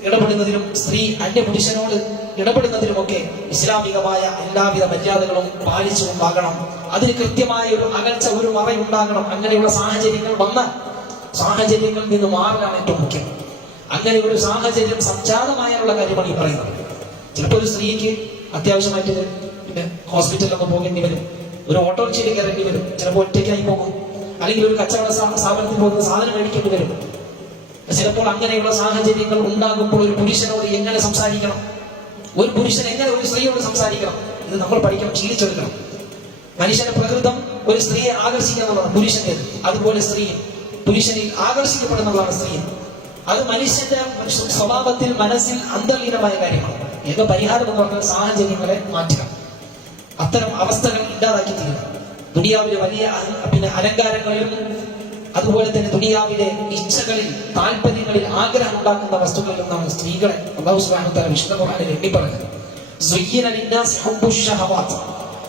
ഇടപെടുന്നതിനും സ്ത്രീ അന്യ പുരുഷനോട് ഇടപെടുന്നതിനുമൊക്കെ ഇസ്ലാമികമായ എല്ലാവിധ മര്യാദകളും പാലിച്ചുകൊണ്ടാകണം. അതിന് കൃത്യമായ ഒരു അകൽച്ച, ഒരു മറയുണ്ടാകണം. അങ്ങനെയുള്ള സാഹചര്യങ്ങൾ വന്നാൽ സാഹചര്യങ്ങളിൽ നിന്ന് മാറലാണ് ഏറ്റവും മുഖ്യം. അങ്ങനെ ഒരു സാഹചര്യം സംജാതമായുള്ള കാര്യമാണ് ഈ പറയുന്നത്. ചിലപ്പോൾ ഒരു സ്ത്രീക്ക് അത്യാവശ്യമായിട്ട് ഹോസ്പിറ്റലിലൊക്കെ പോകേണ്ടി വരും, ഒരു ഓട്ടോറിക്ഷയിൽ കയറേണ്ടി വരും, ചിലപ്പോൾ ഒറ്റയ്ക്കായി പോകും, അല്ലെങ്കിൽ ഒരു കച്ചവട സ്ഥാപനത്തിൽ പോകുന്ന സാധനം മേടിക്കേണ്ടി വരും. ചിലപ്പോൾ അങ്ങനെയുള്ള സാഹചര്യങ്ങൾ ഉണ്ടാകുമ്പോൾ ഒരു പുരുഷനോട് എങ്ങനെ സംസാരിക്കണം, ഒരു പുരുഷൻ എങ്ങനെ ഒരു സ്ത്രീയോട് സംസാരിക്കണം, ഇത് നമ്മൾ പഠിക്കണം, ശീലിച്ചെടുക്കണം. മനുഷ്യന്റെ പ്രകൃതം ഒരു സ്ത്രീയെ ആകർഷിക്കാന്നുള്ളതാണ് പുരുഷന്റേത്. അതുപോലെ സ്ത്രീയും പുരുഷനിൽ ആകർഷിക്കപ്പെടുന്നതാണ് സ്ത്രീയും. അത് മനുഷ്യന്റെ സ്വഭാവത്തിൽ, മനസ്സിൽ അന്തർലീനമായ കാര്യമാണ്. ഏക പരിഹാരം എന്ന് പറഞ്ഞാൽ സാഹചര്യങ്ങളെ മാറ്റുക, അത്തരം അവസ്ഥകൾ ഇല്ലാതാക്കി തീരുക. ദുനിയാവിലെ വലിയ അലങ്കാരങ്ങളിലും അതുപോലെ തന്നെ ദുനിയാവിലെ ഇച്ഛകളിൽ, താല്പര്യങ്ങളിൽ, ആഗ്രഹം ഉണ്ടാക്കുന്ന വസ്തുക്കളിൽ നിന്നാണ് സ്ത്രീകളെ അല്ലാഹു സുബ്ഹാനഹു വ തആല വിശുദ്ധ ഖുർആനിൽ എണ്ണി പറഞ്ഞത്.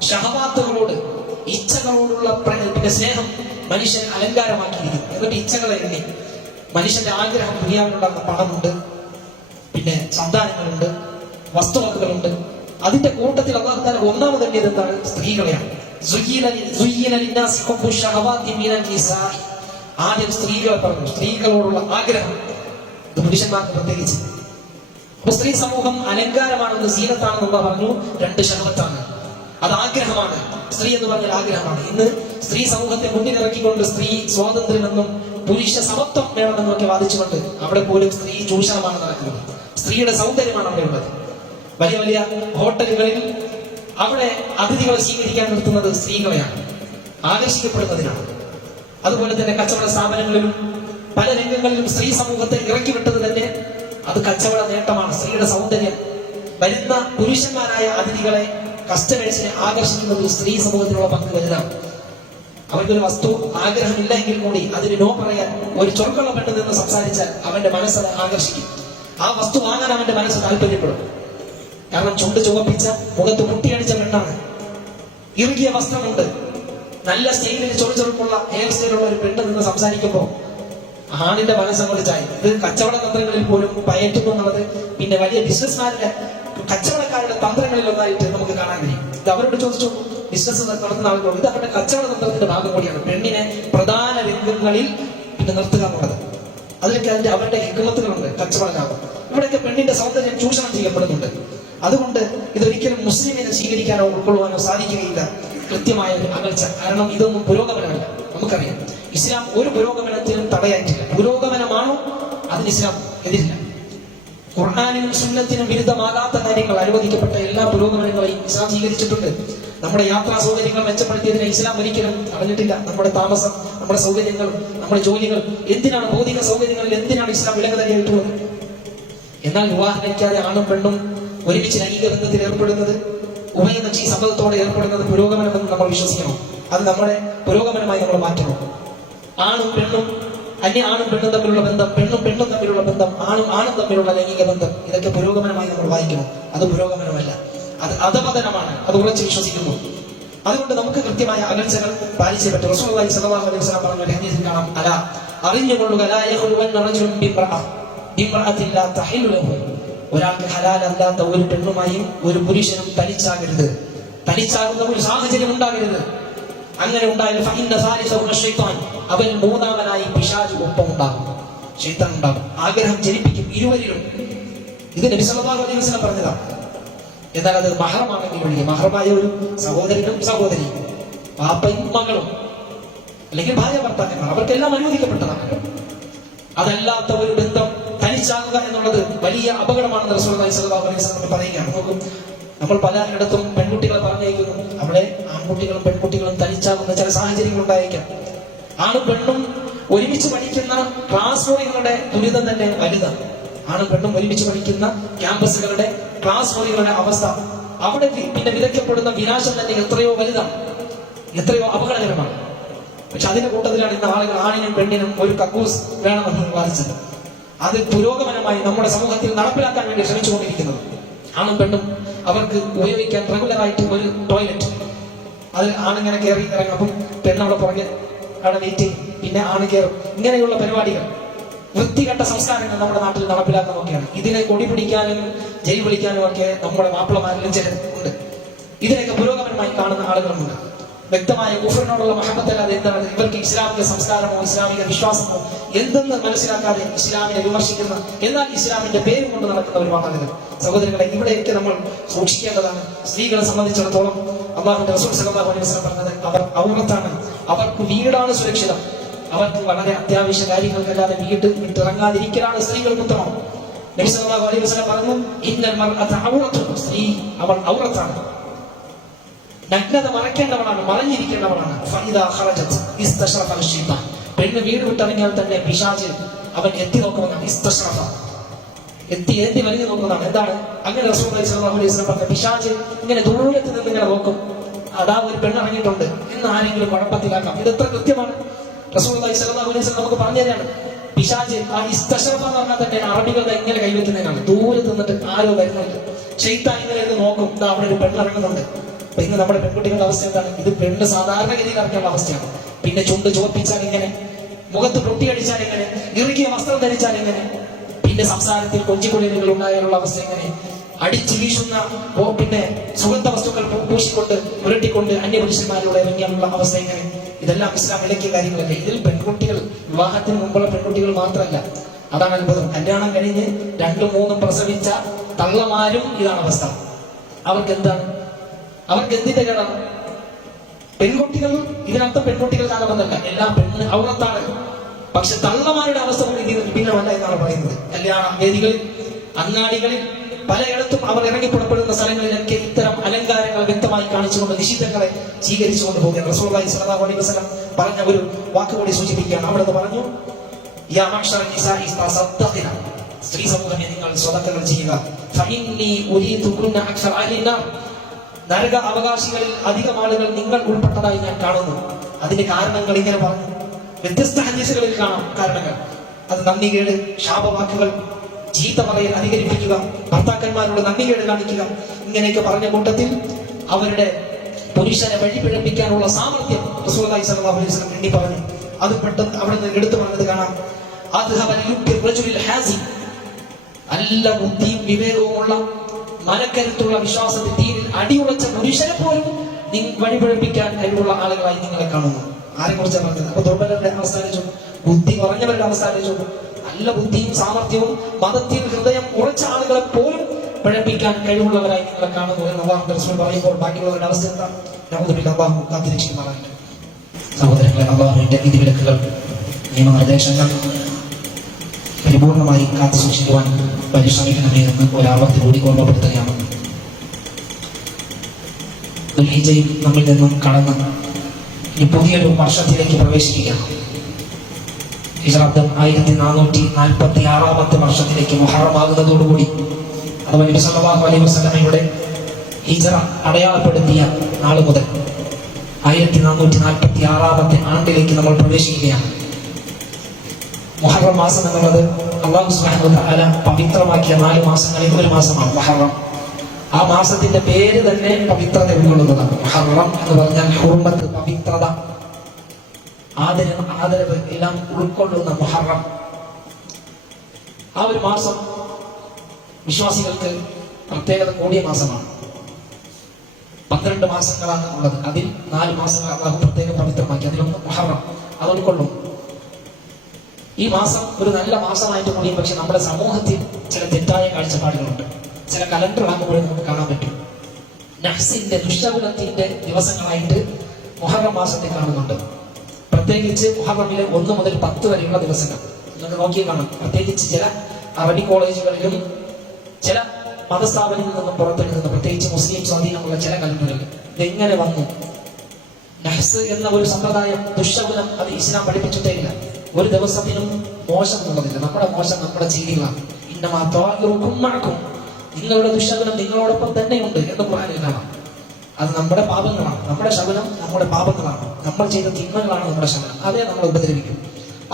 ഷഹവാത്തുകളോട്, ഇച്ഛകളോടുള്ള സ്നേഹം മനുഷ്യൻ അലങ്കാരമാക്കിയിരിക്കുന്നു. എന്നിട്ട് ഇച്ഛകളെ എണ്ണി മനുഷ്യന്റെ ആഗ്രഹം, ദുനിയാവിലുണ്ടാകുന്ന പണമുണ്ട്, സന്താനങ്ങളുണ്ട്, വസ്തുവകകളുണ്ട്. അതിന്റെ കൂട്ടത്തിൽ അല്ലാഹു തആല ഒന്നാമത് എണ്ണിയത് എന്താണ്? സ്ത്രീകളെയാണ്. ആദ്യം സ്ത്രീകളെ പറഞ്ഞു, സ്ത്രീകളോടുള്ള ആഗ്രഹം. പുരുഷന്മാർക്ക് പ്രത്യേകിച്ച്. അപ്പൊ സ്ത്രീ സമൂഹം അലങ്കാരമാണെന്ന്, സീനത്താണെന്ന് പറഞ്ഞു. രണ്ട് ഷഹവത്താണ്, അത് ആഗ്രഹമാണ്. സ്ത്രീ എന്ന് പറഞ്ഞാൽ ആഗ്രഹമാണ്. ഇന്ന് സ്ത്രീ സമൂഹത്തെ മുന്നിലിറക്കിക്കൊണ്ട് സ്ത്രീ സ്വാതന്ത്ര്യമെന്നും പുരുഷ സമത്വം വേണമെന്നും ഒക്കെ വാദിച്ചുകൊണ്ട് അവിടെ പോലും സ്ത്രീ ചൂഷണമാണ് നടക്കുന്നത്. സ്ത്രീയുടെ സൗന്ദര്യമാണ് അവിടെ ഉള്ളത്. വലിയ വലിയ ഹോട്ടലുകളിൽ അവിടെ അതിഥികളെ സ്വീകരിക്കാൻ നിർത്തുന്നത് സ്ത്രീകളെയാണ്, ആകർഷിക്കപ്പെടുന്നതിനാണ്. അതുപോലെ തന്നെ കച്ചവട സ്ഥാപനങ്ങളിലും പല രംഗങ്ങളിലും സ്ത്രീ സമൂഹത്തെ ഇറക്കി വിട്ടത് തന്നെ അത് കച്ചവട നേട്ടമാണ്. സ്ത്രീയുടെ സൗന്ദര്യം വരുന്ന പുരുഷന്മാരായ അതിഥികളെ, കസ്റ്റമേഴ്സിനെ ആകർഷിക്കുന്നത് സ്ത്രീ സമൂഹത്തിനുള്ള പങ്ക് വലുതാണ്. അവർക്കൊരു വസ്തു ആഗ്രഹമില്ല എങ്കിൽ കൂടി അതിന് നോ പറയാൻ ഒരു ചൊറുക്കുള്ള പെണ്ണ് നിന്ന് സംസാരിച്ചാൽ അവന്റെ മനസ്സ് ആകർഷിക്കും. ആ വസ്തു വാങ്ങാൻ അവന്റെ മനസ്സ് താല്പര്യപ്പെടും. കാരണം ചുണ്ട് ചുവപ്പിച്ച, മുഖത്ത് മുട്ടിയടിച്ച പെണ്ണാണ്, ഇറുകിയ വസ്ത്രമുണ്ട്, നല്ല സ്റ്റൈലിൽ ചൊറുചൊറുക്കുള്ള ഹെയർ സ്റ്റൈലുള്ള ഒരു പെണ്ണ് നിന്ന് സംസാരിക്കുമ്പോൾ ആണിന്റെ മനസ്സങ്ങോട്ട് ചായി. ഇത് കച്ചവട തന്ത്രങ്ങളിൽ പോലും പയറ്റുന്നു എന്നുള്ളത് വലിയ ബിസിനസ്മാരുടെ, കച്ചവടക്കാരുടെ തന്ത്രങ്ങളിൽ ഒന്നായിട്ട് നമുക്ക് കാണാൻ കഴിയും. ഇത് അവരോട് ചോദിച്ചു, ബിസിനസ് നടത്തുന്ന ആളുകളോട്, ഇത് അവരുടെ കച്ചവട തന്ത്രത്തിന്റെ ഭാഗം കൂടിയാണ്. പെണ്ണിനെ പ്രധാന രംഗങ്ങളിൽ നിർത്തുക എന്നുള്ളത്. അതിലൊക്കെ അവരുടെ ഹിക്മത്തുകളുണ്ട്. കച്ചവടക്കാർ ഇവിടെയൊക്കെ പെണ്ണിന്റെ സൗന്ദര്യം ചൂഷണം ചെയ്യപ്പെടുന്നുണ്ട്. അതുകൊണ്ട് ഇതൊരിക്കലും മുസ്ലിമിനെ സ്വീകരിക്കാനോ ഉൾക്കൊള്ളുവാനോ സാധിക്കുകയില്ല. കൃത്യമായ ഒരു അകൽച്ച. കാരണം ഇതൊന്നും പുരോഗമനമല്ല. നമുക്കറിയാം ഇസ്ലാം ഒരു പുരോഗമനത്തിനും തടയായിട്ടില്ല. പുരോഗമനമാണോ അതിന് ഇസ്ലാം എതിരില്ല. ഖുർആനിനും സുന്നത്തിനും വിരുദ്ധമാകാത്ത കാര്യങ്ങൾ അനുവദിക്കപ്പെട്ട എല്ലാ പുരോഗമനങ്ങളെയും ഇസ്ലാം സ്വീകരിച്ചിട്ടുണ്ട്. നമ്മുടെ യാത്രാ സൗകര്യങ്ങൾ മെച്ചപ്പെടുത്തിയതിനെ ഇസ്ലാം ഒരിക്കലും അറിഞ്ഞിട്ടില്ല. നമ്മുടെ താമസം, നമ്മുടെ സൗകര്യങ്ങൾ, നമ്മുടെ ജോലികൾ, എന്തിനാണ് ഭൗതിക സൗകര്യങ്ങളിൽ എന്തിനാണ് ഇസ്ലാം വിലകതയായിട്ടുള്ളത്? എന്നാൽ വിവാഹം കഴിക്കാതെ ആണും പെണ്ണും ഒരുമിച്ച് ലൈംഗിക ബന്ധത്തിൽ ഏർപ്പെടുന്നത്, ഉഭയകക്ഷി സമ്മതത്തോടെ ഏർപ്പെടുന്നത് പുരോഗമനമെന്ന് നമ്മൾ വിശ്വസിക്കണം. അത് നമ്മുടെ പുരോഗമനമായി നമ്മൾ മാറ്റണം. ആണും പെണ്ണും, ആണും പെണ്ണും തമ്മിലുള്ള ബന്ധം, പെണ്ണും പെണ്ണും തമ്മിലുള്ള ബന്ധം, ആണും തമ്മിലുള്ള ലൈംഗിക ബന്ധം, ഇതൊക്കെ പുരോഗമനമായി നമ്മൾ വായിക്കണം. അത് പുരോഗമനമല്ല, അത് അധപതനമാണ്. അത് ഉറച്ചു വിശ്വസിക്കുന്നു. അതുകൊണ്ട് നമുക്ക് കൃത്യമായ അകൽച്ചകൾ പാലിച്ചേ പറ്റും. റസൂലുള്ളാഹി സ്വല്ലല്ലാഹു അലൈഹി വസല്ലം പറഞ്ഞ ഒരു ഹദീസിൽ കാണാം, അലാ അറിഞ്ഞുകൊള്ളുക, ലാ യഖ്ലുവന്ന റജുലുൻ ബിംറഅത്തിൻ ലാ തഹില്ലു ലഹു. ഒരാൾക്ക് ഹലാലല്ലാത്ത ഒരു പെണ്ണുമായും ഒരു പുരുഷനും തനിച്ചാകരുത്. തനിച്ചാകുന്ന ഒരു സാഹചര്യം ഉണ്ടാകരുത്. അങ്ങനെ ഉണ്ടായാൽ ഫഇന്ന സാലിസഹു അശ്ശൈത്താൻ, അവൻ മൂന്നാമനായി പിശാച് ഒപ്പം ഉണ്ടാകും, ശൈത്താൻ ഉണ്ടാകും. ആഗ്രഹം ജനിപ്പിക്കും ഇരുവരിലും. ഇത് നബി സല്ലല്ലാഹു അലൈഹി വസല്ലം പറഞ്ഞതാണ്. എന്നാൽ അത് മഹറമാണെങ്കിൽ ഒഴികെ, മഹറമായ ഒരു സഹോദരനും സഹോദരിയും, പാപ്പയും മകളും, അല്ലെങ്കിൽ ഭാര്യ ഭർത്താക്കന്മാർ, അവർക്കെല്ലാം അനുവദിക്കപ്പെട്ടതാണ്. അതല്ലാത്ത ഒരു ബന്ധം തനിച്ചാകുക എന്നുള്ളത് വലിയ അപകടമാണെന്ന് റസൂലുള്ളാഹി സ്വല്ലല്ലാഹു അലൈഹി വസല്ലം പറയുകയാണ്. നോക്കും, നമ്മൾ പലയിടത്തും പെൺകുട്ടികളെ പറഞ്ഞേക്കുന്നു. അവിടെ ആൺകുട്ടികളും പെൺകുട്ടികളും തനിച്ചാകുന്ന ചില സാഹചര്യങ്ങൾ ഉണ്ടായേക്കാം. ആണും പെണ്ണും ഒരുമിച്ച് പഠിക്കുന്ന ക്ലാസ് മുറികളുടെ ദുരിതം തന്നെ വലുതാണ്. ആണും പെണ്ണും ഒരുമിച്ച് പഠിക്കുന്ന ക്യാമ്പസുകളുടെ ക്ലാസ് മുറികളുടെ അവസ്ഥ, അവിടെ പിന്നെ വിതയ്ക്കപ്പെടുന്ന വിനാശം തന്നെ എത്രയോ വലുതാണ്, എത്രയോ അപകടകരമാണ്. പക്ഷെ അതിന്റെ കൂട്ടത്തിലാണ് ഇന്ന് ആളുകൾ ആണിനും പെണ്ണിനും ഒരു കക്കൂസ് വേണമെന്ന് വാദിച്ചത്. അത് പുരോഗമനമായി നമ്മുടെ സമൂഹത്തിൽ നടപ്പിലാക്കാൻ വേണ്ടി ശ്രമിച്ചുകൊണ്ടിരിക്കുന്നത്. ആണും പെണ്ണും അവർക്ക് ഉപയോഗിക്കാൻ റെഗുലറായിട്ട് ഒരു ടോയ്ലറ്റ്, അത് ആണിങ്ങനെ കയറി ഇറങ്ങും, അപ്പം പെണ്ണവിടെ പുറകെ അവിടെ വെയിറ്റ് ചെയ്യും, പിന്നെ ആണ് കയറും. ഇങ്ങനെയുള്ള പരിപാടികൾ, വൃത്തികെട്ട സംസ്കാരങ്ങൾ നമ്മുടെ നാട്ടിൽ നടപ്പിലാക്കുന്നതൊക്കെയാണ്. ഇതിനെ കൊടി പിടിക്കാനും ജയിൽ വിളിക്കാനും ഒക്കെ നമ്മുടെ മാപ്പിളമാരിലും ചിലരുണ്ട്. ഇതിനൊക്കെ പുരോഗമനമായി കാണുന്ന ആളുകളുമുണ്ട്. വ്യക്തമായ കുഫറിനോടുള്ള മഹബത്തല്ലാതെ എന്താണ് ഇവർക്ക് ഇസ്ലാമിക സംസ്കാരമോ ഇസ്ലാമിക വിശ്വാസമോ എന്തെന്ന് മനസ്സിലാക്കാതെ ഇസ്ലാമിനെ വിമർശിക്കുന്ന, എന്നാൽ ഇസ്ലാമിന്റെ പേര് കൊണ്ട് നടക്കുന്ന ഒരുപാട് ആളുകൾ. സഹോദരങ്ങളെ, ഇവിടെയൊക്കെ നമ്മൾ സൂക്ഷിക്കേണ്ടതാണ്. സ്ത്രീകളെ സംബന്ധിച്ചിടത്തോളം അല്ലാഹുവിന്റെ റസൂൽ സ്വല്ലല്ലാഹു അലൈഹി വസല്ലം പറഞ്ഞത്, അവർ ഔറത്താണ്, അവർക്ക് വീടാണ് സുരക്ഷിതം. അവർക്ക് വളരെ അത്യാവശ്യ കാര്യങ്ങൾക്കല്ലാതെ വീട് വിട്ടിറങ്ങാതിരിക്കലാണ് സ്ത്രീകൾക്ക് ഉത്തമം. നബി സല്ലല്ലാഹു അലൈഹി വസല്ലം പറഞ്ഞു, ഇന്നൽ മർഅത ഔറത്തുൻ, സ്ത്രീ അവൾ ഔറത്താണ്, നഗ്നത മറയ്ക്കേണ്ടവളാണ്, മറഞ്ഞിരിക്കേണ്ടവളാണ്. ഫഇദാ ഖറജത് ഇസ്തശ്റഫ അശ്ശൈത്താൻ, പെണ്ണ് വീട് വിട്ടിറങ്ങിയാൽ തന്നെ പിശാച് അവൻ എത്തി നോക്കുമെന്നാണ്. ഇസ്തശ്റഫ, എത്തി വലിഞ്ഞു നോക്കുന്നതാണ്. എന്താണ് അങ്ങനെ? റസൂലുള്ളാഹി സ്വല്ലല്ലാഹു അലൈഹി വസല്ലം പറഞ്ഞ പിശാച് ഇങ്ങനെ ദൂരത്ത് നിന്ന് ഇങ്ങനെ നോക്കും, അതാ ഒരു പെണ്ണിറങ്ങിയിട്ടുണ്ട് എന്ന് ആരെങ്കിലും കുഴപ്പത്തിലാക്കാം. ഇത് എത്ര കൃത്യമാണ്! റസൂലുള്ളാഹി സ്വല്ലല്ലാഹു അലൈഹി വസല്ലം നമുക്ക് പറഞ്ഞു തരാണ്. പിശാച് ആ ഇസ്തശ്റഫ എന്ന് പറഞ്ഞാൽ തന്നെ അറബികളുടെ എങ്ങനെ കൈവെക്കുന്നതിനാണ്. ദൂരത്ത് നിന്നിട്ട് ആരോ വരുന്നുണ്ട്, ശൈത്താൻ ഇങ്ങനെ നോക്കും, ഇതാ അവിടെ ഒരു പെണ്ണിറങ്ങുന്നുണ്ട്. അപ്പൊ ഇന്ന് നമ്മുടെ പെൺകുട്ടികളുടെ അവസ്ഥ എന്താണ്? ഇത് പെണ്ണ് സാധാരണഗതിയിൽ ഇറക്കാനുള്ള അവസ്ഥയാണ്. പിന്നെ ചുണ്ട് ചോപ്പിച്ചാൽ ഇങ്ങനെ, മുഖത്ത് പൊട്ടിയടിച്ചാൽ ഇങ്ങനെ, ഇറുകിയ വസ്ത്രം ധരിച്ചാൽ ഇങ്ങനെ, പിന്നെ സംസാരത്തിൽ കൊഞ്ചിക്കുളികൾ ഉണ്ടായാലുള്ള അവസ്ഥ എങ്ങനെ, അടിച്ചു വീശുന്ന പിന്നെ സുഗന്ധ വസ്തുക്കൾ പൂശിക്കൊണ്ട് പുരട്ടിക്കൊണ്ട് അന്യപുരുഷന്മാരിലൂടെ ഇറങ്ങിയാലുള്ള അവസ്ഥ എങ്ങനെ. ഇതെല്ലാം ഇസ്ലാം വിലക്കിയ കാര്യങ്ങളല്ലേ. ഇതിൽ പെൺകുട്ടികൾ, വിവാഹത്തിന് മുമ്പുള്ള പെൺകുട്ടികൾ മാത്രമല്ല, അതാണ് അത്ഭുതം. കല്യാണം കഴിഞ്ഞ് 2-3 പ്രസവിച്ച തള്ളമാരും ഇതാണ് അവസ്ഥ. അവർക്ക് എന്താണ്? അവർക്ക് എന്തിന്റെ കേടാണ്? പെൺകുട്ടികൾ, ഇതിനർത്ഥം പെൺകുട്ടികൾ കാണുമെന്നല്ല, എല്ലാം പെണ്ണ് ഔറത്താണ്. പക്ഷെ തള്ളമാരുടെ അവസ്ഥ കൊണ്ട് ഇതിന് വിഭിന്നമല്ല എന്നാണ് പറയുന്നത്. കല്യാണ വേദികളിൽ, അങ്ങാടികളിൽ, പലയിടത്തും അവർ ഇറങ്ങിപ്പുറപ്പെടുന്ന സ്ഥലങ്ങളിലൊക്കെ ഇത്തരം അലങ്കാരങ്ങൾ വ്യക്തമായി കാണിച്ചുകൊണ്ട് നിഷിദ്ധങ്ങളെ സ്വീകരിച്ചുകൊണ്ട് പോകുകയാണ്. റസൂലുള്ളാഹി സ്വല്ലല്ലാഹു അലൈഹി വസല്ലം പറഞ്ഞ ഒരു വാക്കുകൂടി സൂചിപ്പിക്കുകയാണ്. അവിടെ നിന്ന് പറഞ്ഞു, യാ മഅ്ശറ നിസാഇ തസദ്ദഖിന, സ്ത്രീ സമൂഹമേ നിങ്ങൾ സ്വതക്കകൾ ചെയ്യുക. ഫഇന്നി ഉരീതുകുന്ന അക്സറ അഹ്ലിൻ നാർ, നരക അവകാശികളിൽ അധികം ആളുകൾ നിങ്ങൾ ഉൾപ്പെട്ടതായി ഞാൻ കാണുന്നു. അതിന്റെ കാരണങ്ങൾ ഇങ്ങനെ പറഞ്ഞു. വ്യത്യസ്ത ഹദീസുകളിൽ കാണാം കാരണങ്ങൾ. അത് നന്ദികേട്, ശാപവാക്കുകൾ, ചീത്ത പറയൽ അധികരിപ്പിക്കുക, ഭർത്താക്കന്മാരോട് നന്ദികേട് കാണിക്കുക, ഇങ്ങനെയൊക്കെ പറഞ്ഞ കൂട്ടത്തിൽ അവരുടെ പുരുഷനെ വഴിപിഴപ്പിക്കാനുള്ള സാമർത്ഥ്യം റസൂലുള്ളാഹി സ്വല്ലല്ലാഹു അലൈഹി വസല്ലം എണ്ണി പറഞ്ഞു. അത് പെട്ടെന്ന് അവിടെ നിന്ന് എടുത്തു പറഞ്ഞത് കാണാം. നല്ല ബുദ്ധിയും വിവേകവുമുള്ള, മനക്കരുത്തുള്ള, വിശ്വാസത്തിൽ തീരിൽ അടിയുറച്ച പുരുഷനെ പോലും വഴിപിഴപ്പിക്കാൻ കഴിവുള്ള ആളുകളായി നിങ്ങളെ കാണുന്നു. ആരെ കുറിച്ചാണ് പറഞ്ഞത്? അപ്പൊ ദുർബലരുടെ അവസ്ഥ ആലോചിച്ചു, ബുദ്ധി കുറഞ്ഞവരുടെ അവസ്ഥ ആലോചിച്ചു. നല്ല ബുദ്ധിയും സാമർഥ്യവും മതത്തിൽ ഹൃദയം ഉറച്ച ആളുകളെ പോലും പിഴപ്പിക്കാൻ കഴിവുള്ളവരായി നിങ്ങളെ കാണുന്നു എന്ന് അല്ലാഹുവിന്റെ റസൂൽ പറയുമ്പോൾ ബാക്കിയുള്ളവരുടെ അവസ്ഥ എന്താ? അല്ലാഹു കാത്തിരക്ഷിക്കുമാറാകട്ടെ. സഹോദരങ്ങളെ, അല്ലാഹുവിന്റെ വിധിവിലക്കുകൾ, നിയമനിർദ്ദേശങ്ങൾ പരിപൂർണമായി കാത്തു സൂക്ഷിക്കുവാൻ പരിശ്രമിക്കണമേ എന്ന് ഒരാവർത്തി കൂടി ഓർമ്മപ്പെടുത്തുകയാണ്. ദുൽഹിജ്ജയും നമ്മിൽ നിന്നും കടന്ന് ഈ പുതിയൊരു വർഷത്തിലേക്ക് പ്രവേശിക്കുകയാണ്. ഹിജ്റത്ത് 1446 വർഷത്തിലേക്ക് മുഹറമാകുന്നതോടുകൂടി, അഥവാ നബി സല്ലല്ലാഹു അലൈഹി വസല്ലമയുടെ ഹിജ്റ അടയാളപ്പെടുത്തിയ നാൾ മുതൽ 1446 ആണ്ടിലേക്ക് നമ്മൾ പ്രവേശിക്കുകയാണ്. മുഹറം മാസം എന്നുള്ളത് അല്ലാഹു സുബ്ഹാനഹു വ തആല പവിത്രമാക്കിയ 4 മാസങ്ങളിൽ ഒരു മാസമാണ് മുഹറം. ആ മാസത്തിന്റെ പേര് തന്നെ പവിത്രത ഉൾക്കൊള്ളുന്നതാണ്. മുഹറം എന്ന് പറഞ്ഞാൽ ഹുർമത്ത്, പവിത്രത, ആദരവ് എല്ലാം ഉൾക്കൊള്ളുന്ന മുഹറം. ആ ഒരു മാസം വിശ്വാസികൾക്ക് പ്രത്യേകത കൂടിയ മാസമാണ്. 12 മാസങ്ങളാണ് ഉള്ളത്. അതിൽ 4 മാസങ്ങൾ അല്ലാഹു പ്രത്യേകം പവിത്രമാക്കി. അതിലൊന്ന് മുഹറം, അത് ഉൾക്കൊള്ളും. ഈ മാസം ഒരു നല്ല മാസമായിട്ട് കൂടിയും പക്ഷെ നമ്മുടെ സമൂഹത്തിൽ ചില തെറ്റായ കാഴ്ചപ്പാടുകളുണ്ട്. ചില കലണ്ടറാകുമ്പോഴും നമുക്ക് കാണാൻ പറ്റും. നഹ്സിന്റെ, ദുഷ്ടഗുണത്തിന്റെ ദിവസങ്ങളായിട്ട് മുഹറം മാസത്തെ കാണുന്നുണ്ട്. പ്രത്യേകിച്ച് മുഹറമിലെ 1 മുതൽ 10 വരെയുള്ള ദിവസങ്ങൾ നിങ്ങൾക്ക് നോക്കി കാണാം. പ്രത്യേകിച്ച് ചില അറബി കോളേജുകളിലും ചില മതസ്ഥാപനങ്ങളിൽ നിന്നും പുറത്തെടുക്കുന്ന, പ്രത്യേകിച്ച് മുസ്ലിം സ്വാധീനമുള്ള ചില കലണ്ടറുകൾ ഇതെങ്ങനെ വന്നു? നഹ്സ് എന്ന ഒരു സമ്പ്രദായം, ദുഷ്ടഗുണം, അത് ഇസ്ലാം പഠിപ്പിച്ചിട്ടേ ഇല്ല. ഒരു ദിവസത്തിനും മോശമുള്ളതില്ല. നമ്മുടെ മോശം നമ്മുടെ ചെയ്തികളാണ്. ഇന്നമാ ത്വാഇറുക്കും മഅക്കും, നിങ്ങളുടെ ദുഷ്ടഗുണം നിങ്ങളോടൊപ്പം തന്നെയുണ്ട് എന്ന് ഖുർആനിൽ കാണാം. അത് നമ്മുടെ പാപങ്ങളാണ്. നമ്മുടെ ശകുനം നമ്മുടെ പാപങ്ങളാണ്. നമ്മൾ ചെയ്ത തിന്മകളാണ് നമ്മുടെ ശകുനം. അതേ നമ്മളെ ഉപദ്രവിക്കും.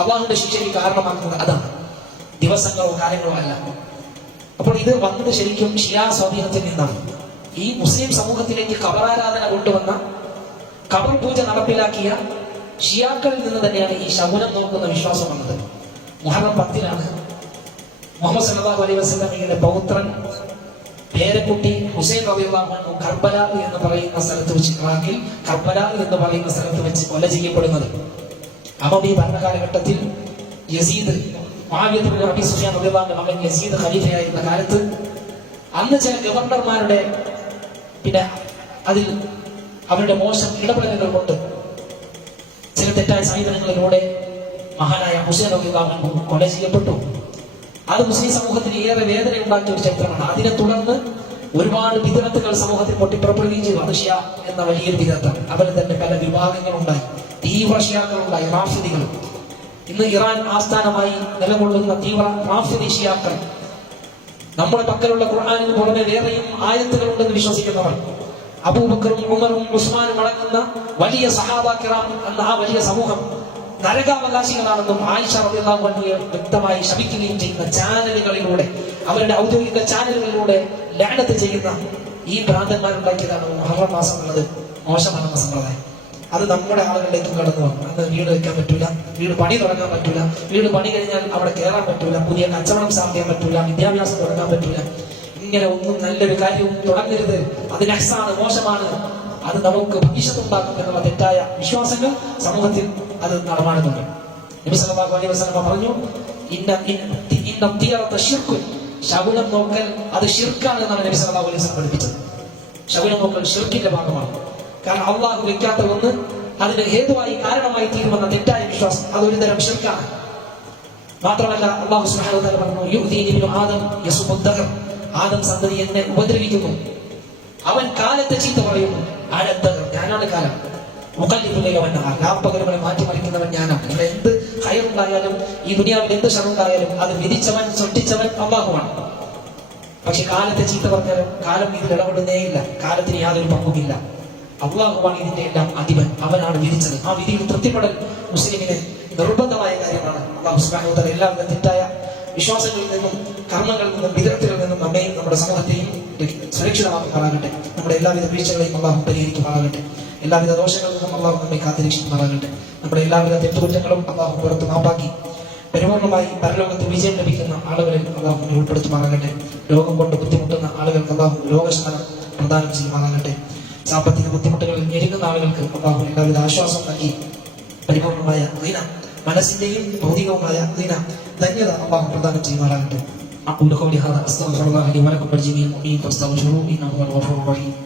അല്ലാഹുവിന്റെ ശിക്ഷയ്ക്ക് കാരണമാക്കുന്നത് അതാണ്, ദിവസങ്ങളോ കാര്യങ്ങളോ അല്ല. അപ്പോൾ ഇത് വന്നത് ശരിക്കും ഷിയാ സ്വാധീനത്തിൽ നിന്നാണ്. ഈ മുസ്ലിം സമൂഹത്തിലേക്ക് ഖബറാരാധന കൊണ്ടുവന്ന, ഖബർ പൂജ നടപ്പിലാക്കിയ ഷിയാക്കളിൽ നിന്ന് തന്നെയാണ് ഈ ശകുനം നോക്കുന്ന വിശ്വാസം വന്നത്. മുഹറം 10-നാണ് മുഹമ്മദ് സല്ലല്ലാഹു അലൈഹി വസല്ലമയുടെ പൗത്രൻ പേരക്കുട്ടി ഹുസൈൻ റളിയല്ലാഹു അൻഹു കർബല എന്ന് പറയുന്ന സ്ഥലത്ത് വെച്ച്, ഇറാഖിൽ കർബല എന്ന് പറയുന്ന സ്ഥലത്ത് വെച്ച് കൊല ചെയ്യപ്പെടുന്നത്. അമവി ഭരണകാലഘട്ടത്തിൽ യസീദ്, മുആവിയ ഇബ്നു അബീ സുഫിയാൻ റളിയല്ലാഹു അൻഹു മകൻ യസീദ് ഖലീഫയായിരുന്ന കാലത്ത് അന്ന് ചില ഗവർണർമാരുടെ പിന്നെ അതിൽ അവരുടെ മോശം ഇടപെടലുകൾ കൊണ്ട്, ചില തെറ്റായ സമീപനങ്ങളിലൂടെ മഹാനായ ഹുസൈൻ റളിയല്ലാഹു അൻഹു കൊല ചെയ്യപ്പെട്ടു. അത് മുസ്ലിം സമൂഹത്തിന് ഏറെ വേദന ഉണ്ടാക്കിയ ഒരു ചരിത്രമാണ്. അതിനെ തുടർന്ന് ഒരുപാട് വിദഗ്ധകൾ സമൂഹത്തിൽ പൊട്ടിപ്പുറപ്പെടുകയും ചെയ്തു. അത് ഷിയ എന്ന വലിയൊരു വിദഗ്ധം. അവന് തന്നെ പല വിഭാഗങ്ങളുണ്ടായി, തീവ്ര ഷിയാക്കളുണ്ടായി, റാഫിദികൾ. ഇന്ന് ഇറാൻ ആസ്ഥാനമായി നിലകൊള്ളുന്ന തീവ്ര റാഫിദി ഷിയാക്കൾ, നമ്മുടെ പക്കലുള്ള ഖുർആനിന് പുറമെ വേറെയും ആയത്തുകളുണ്ടെന്ന് വിശ്വസിക്കുന്നവർ, അബൂബക്കറും ഉമറും ഉസ്മാനും അടങ്ങുന്ന വലിയ സഹാബ കിറാം എന്ന ആ വലിയ സമൂഹം നരകാവകാശികളാണെന്നും ആയിഷ റളിയല്ലാഹു അൻഹയെ വ്യക്തമായി ശപിക്കുകയും ചെയ്യുന്ന ചാനലുകളിലൂടെ, അവരുടെ ഔദ്യോഗിക ചാനലുകളിലൂടെ ലഅനത്ത് ചെയ്യുന്ന ഈ ഭ്രാന്തന്മാരുണ്ടാക്കിയതാണ് മുഹറം മാസം എന്നുള്ളത് മോശമാണെന്ന സമ്പ്രദായം. അത് നമ്മുടെ ആളുകളിലേക്ക് കടന്നു വന്നു. അന്ന് വീട് വെക്കാൻ പറ്റൂല, വീട് പണി തുടങ്ങാൻ പറ്റൂല, വീട് പണി കഴിഞ്ഞാൽ അവിടെ കയറാൻ പറ്റൂല, പുതിയ കച്ചവടം സ്ഥാപിക്കാൻ പറ്റൂല, വിദ്യാഭ്യാസം തുടങ്ങാൻ പറ്റൂല. ഇങ്ങനെ ഒന്നും നല്ലൊരു കാര്യവും തുടങ്ങരുത്, അത് നഹ്സാണ്, മോശമാണ്, അത് നമുക്ക് ഭവിഷ്യത്തുണ്ടാക്കും എന്നുള്ള തെറ്റായ വിശ്വാസങ്ങൾ സമൂഹത്തിൽ അത് നടമാടുന്നുണ്ട്. നബി സല്ലല്ലാഹു അലൈഹി വസല്ലം പറഞ്ഞു, ഇന്ന തിയറത ശിർക്കുൻ, ശകുനം നോക്കൽ അത് ശിർക്കാണ് എന്നാണ് നബി സല്ലല്ലാഹു അലൈഹി വസല്ലം പഠിപ്പിച്ചത്. ശകുനം നോക്കൽ ശിർക്കിന്റെ ഭാഗമാണ്. കാരണം അള്ളാഹു വെക്കാത്ത ഒന്ന് അതിന് ഹേതുവായി കാരണമായി തീരുമെന്ന തെറ്റായ വിശ്വാസം അതൊരു തരം ശിർക്കാണ്. മാത്രമല്ല അല്ലാഹു സുബ്ഹാനഹു വ തആല പറഞ്ഞു, യുഅ്ദീനി ഇബ്നു ആദം യസുബ്ബു ദഹർ, ആദം സന്തതി എന്നെ ഉപദ്രവിക്കുന്നു, അവൻ കാലത്തെ ചീത്ത പറയുന്നു. ഞാനാണ് കാലം. രാപ്പകലുകളെ മാറ്റിമറിക്കുന്നവൻ ഞാനാണ്. ഇവിടെ എന്ത് ഹൈറുണ്ടായാലും ഈ ദുനിയാവിൽ എന്ത് ഷറുണ്ടായാലും അത് വിധിച്ചവൻ, സൃഷ്ടിച്ചവൻ അല്ലാഹുവാണ്. പക്ഷെ കാലത്തെ ചീത്ത പറഞ്ഞാലും കാലം ഇതിൽ ഇടപെടുന്നേയില്ല, കാലത്തിന് യാതൊരു പങ്കുമില്ല. അല്ലാഹുവാണ് ഇതിന്റെ എല്ലാം അധിപൻ, അവനാണ് വിധിച്ചത്. ആ വിധിയിൽ തൃപ്തിപ്പെടൽ മുസ്ലിമിന് നിർബന്ധമായ കാര്യമാണ്. അല്ലാഹു സുബ്ഹാനഹു വ തആല എല്ലാവിധ തെറ്റായ വിശ്വാസങ്ങളിൽ നിന്നും കർമ്മങ്ങളിൽ നിന്നും വിദഗ്ധകളിൽ നിന്നും നമ്മയും നമ്മുടെ സമൂഹത്തെയും സുരക്ഷിതമാക്കുമാറാകട്ടെ. നമ്മുടെ എല്ലാവിധ വീഴ്ചകളെയും അല്ലാഹു പരിഹരിക്കുമാറാകട്ടെ. എല്ലാവിധ ദോഷങ്ങളിൽ നിന്നും അല്ലാഹു നമ്മെ കാത്തിരക്ഷിക്കുമാറാകട്ടെ. നമ്മുടെ എല്ലാവിധ തെറ്റുകുറ്റങ്ങളും അല്ലാഹു പുറത്ത് മാപ്പാക്കി പരിപൂർണമായി പരലോകത്ത് വിജയം ലഭിക്കുന്ന ആളുകളിൽ അല്ലാഹു ഉൾപ്പെടുത്തുമാറാകട്ടെ. രോഗം കൊണ്ട് ബുദ്ധിമുട്ടുന്ന ആളുകൾക്ക് അല്ലാഹു രോഗശമനം പ്രദാനം ചെയ്യുമാറാകട്ടെ. സാമ്പത്തിക ബുദ്ധിമുട്ടുകളിൽ ഞെരുങ്ങുന്ന ആളുകൾക്ക് അല്ലാഹു എല്ലാവിധ ആശ്വാസം നൽകി പരിപൂർണമായ മനസ്സിന്റെയും ഭൗതികവുമായ ധന്യത അള്ളാഹു പ്രദാനം ചെയ്യുമാറാകട്ടെ. أقول قولي هذا أستغفر الله لي ولكم ولجميع المؤمنين فاستغفروه إنه هو الغفور الرحيم.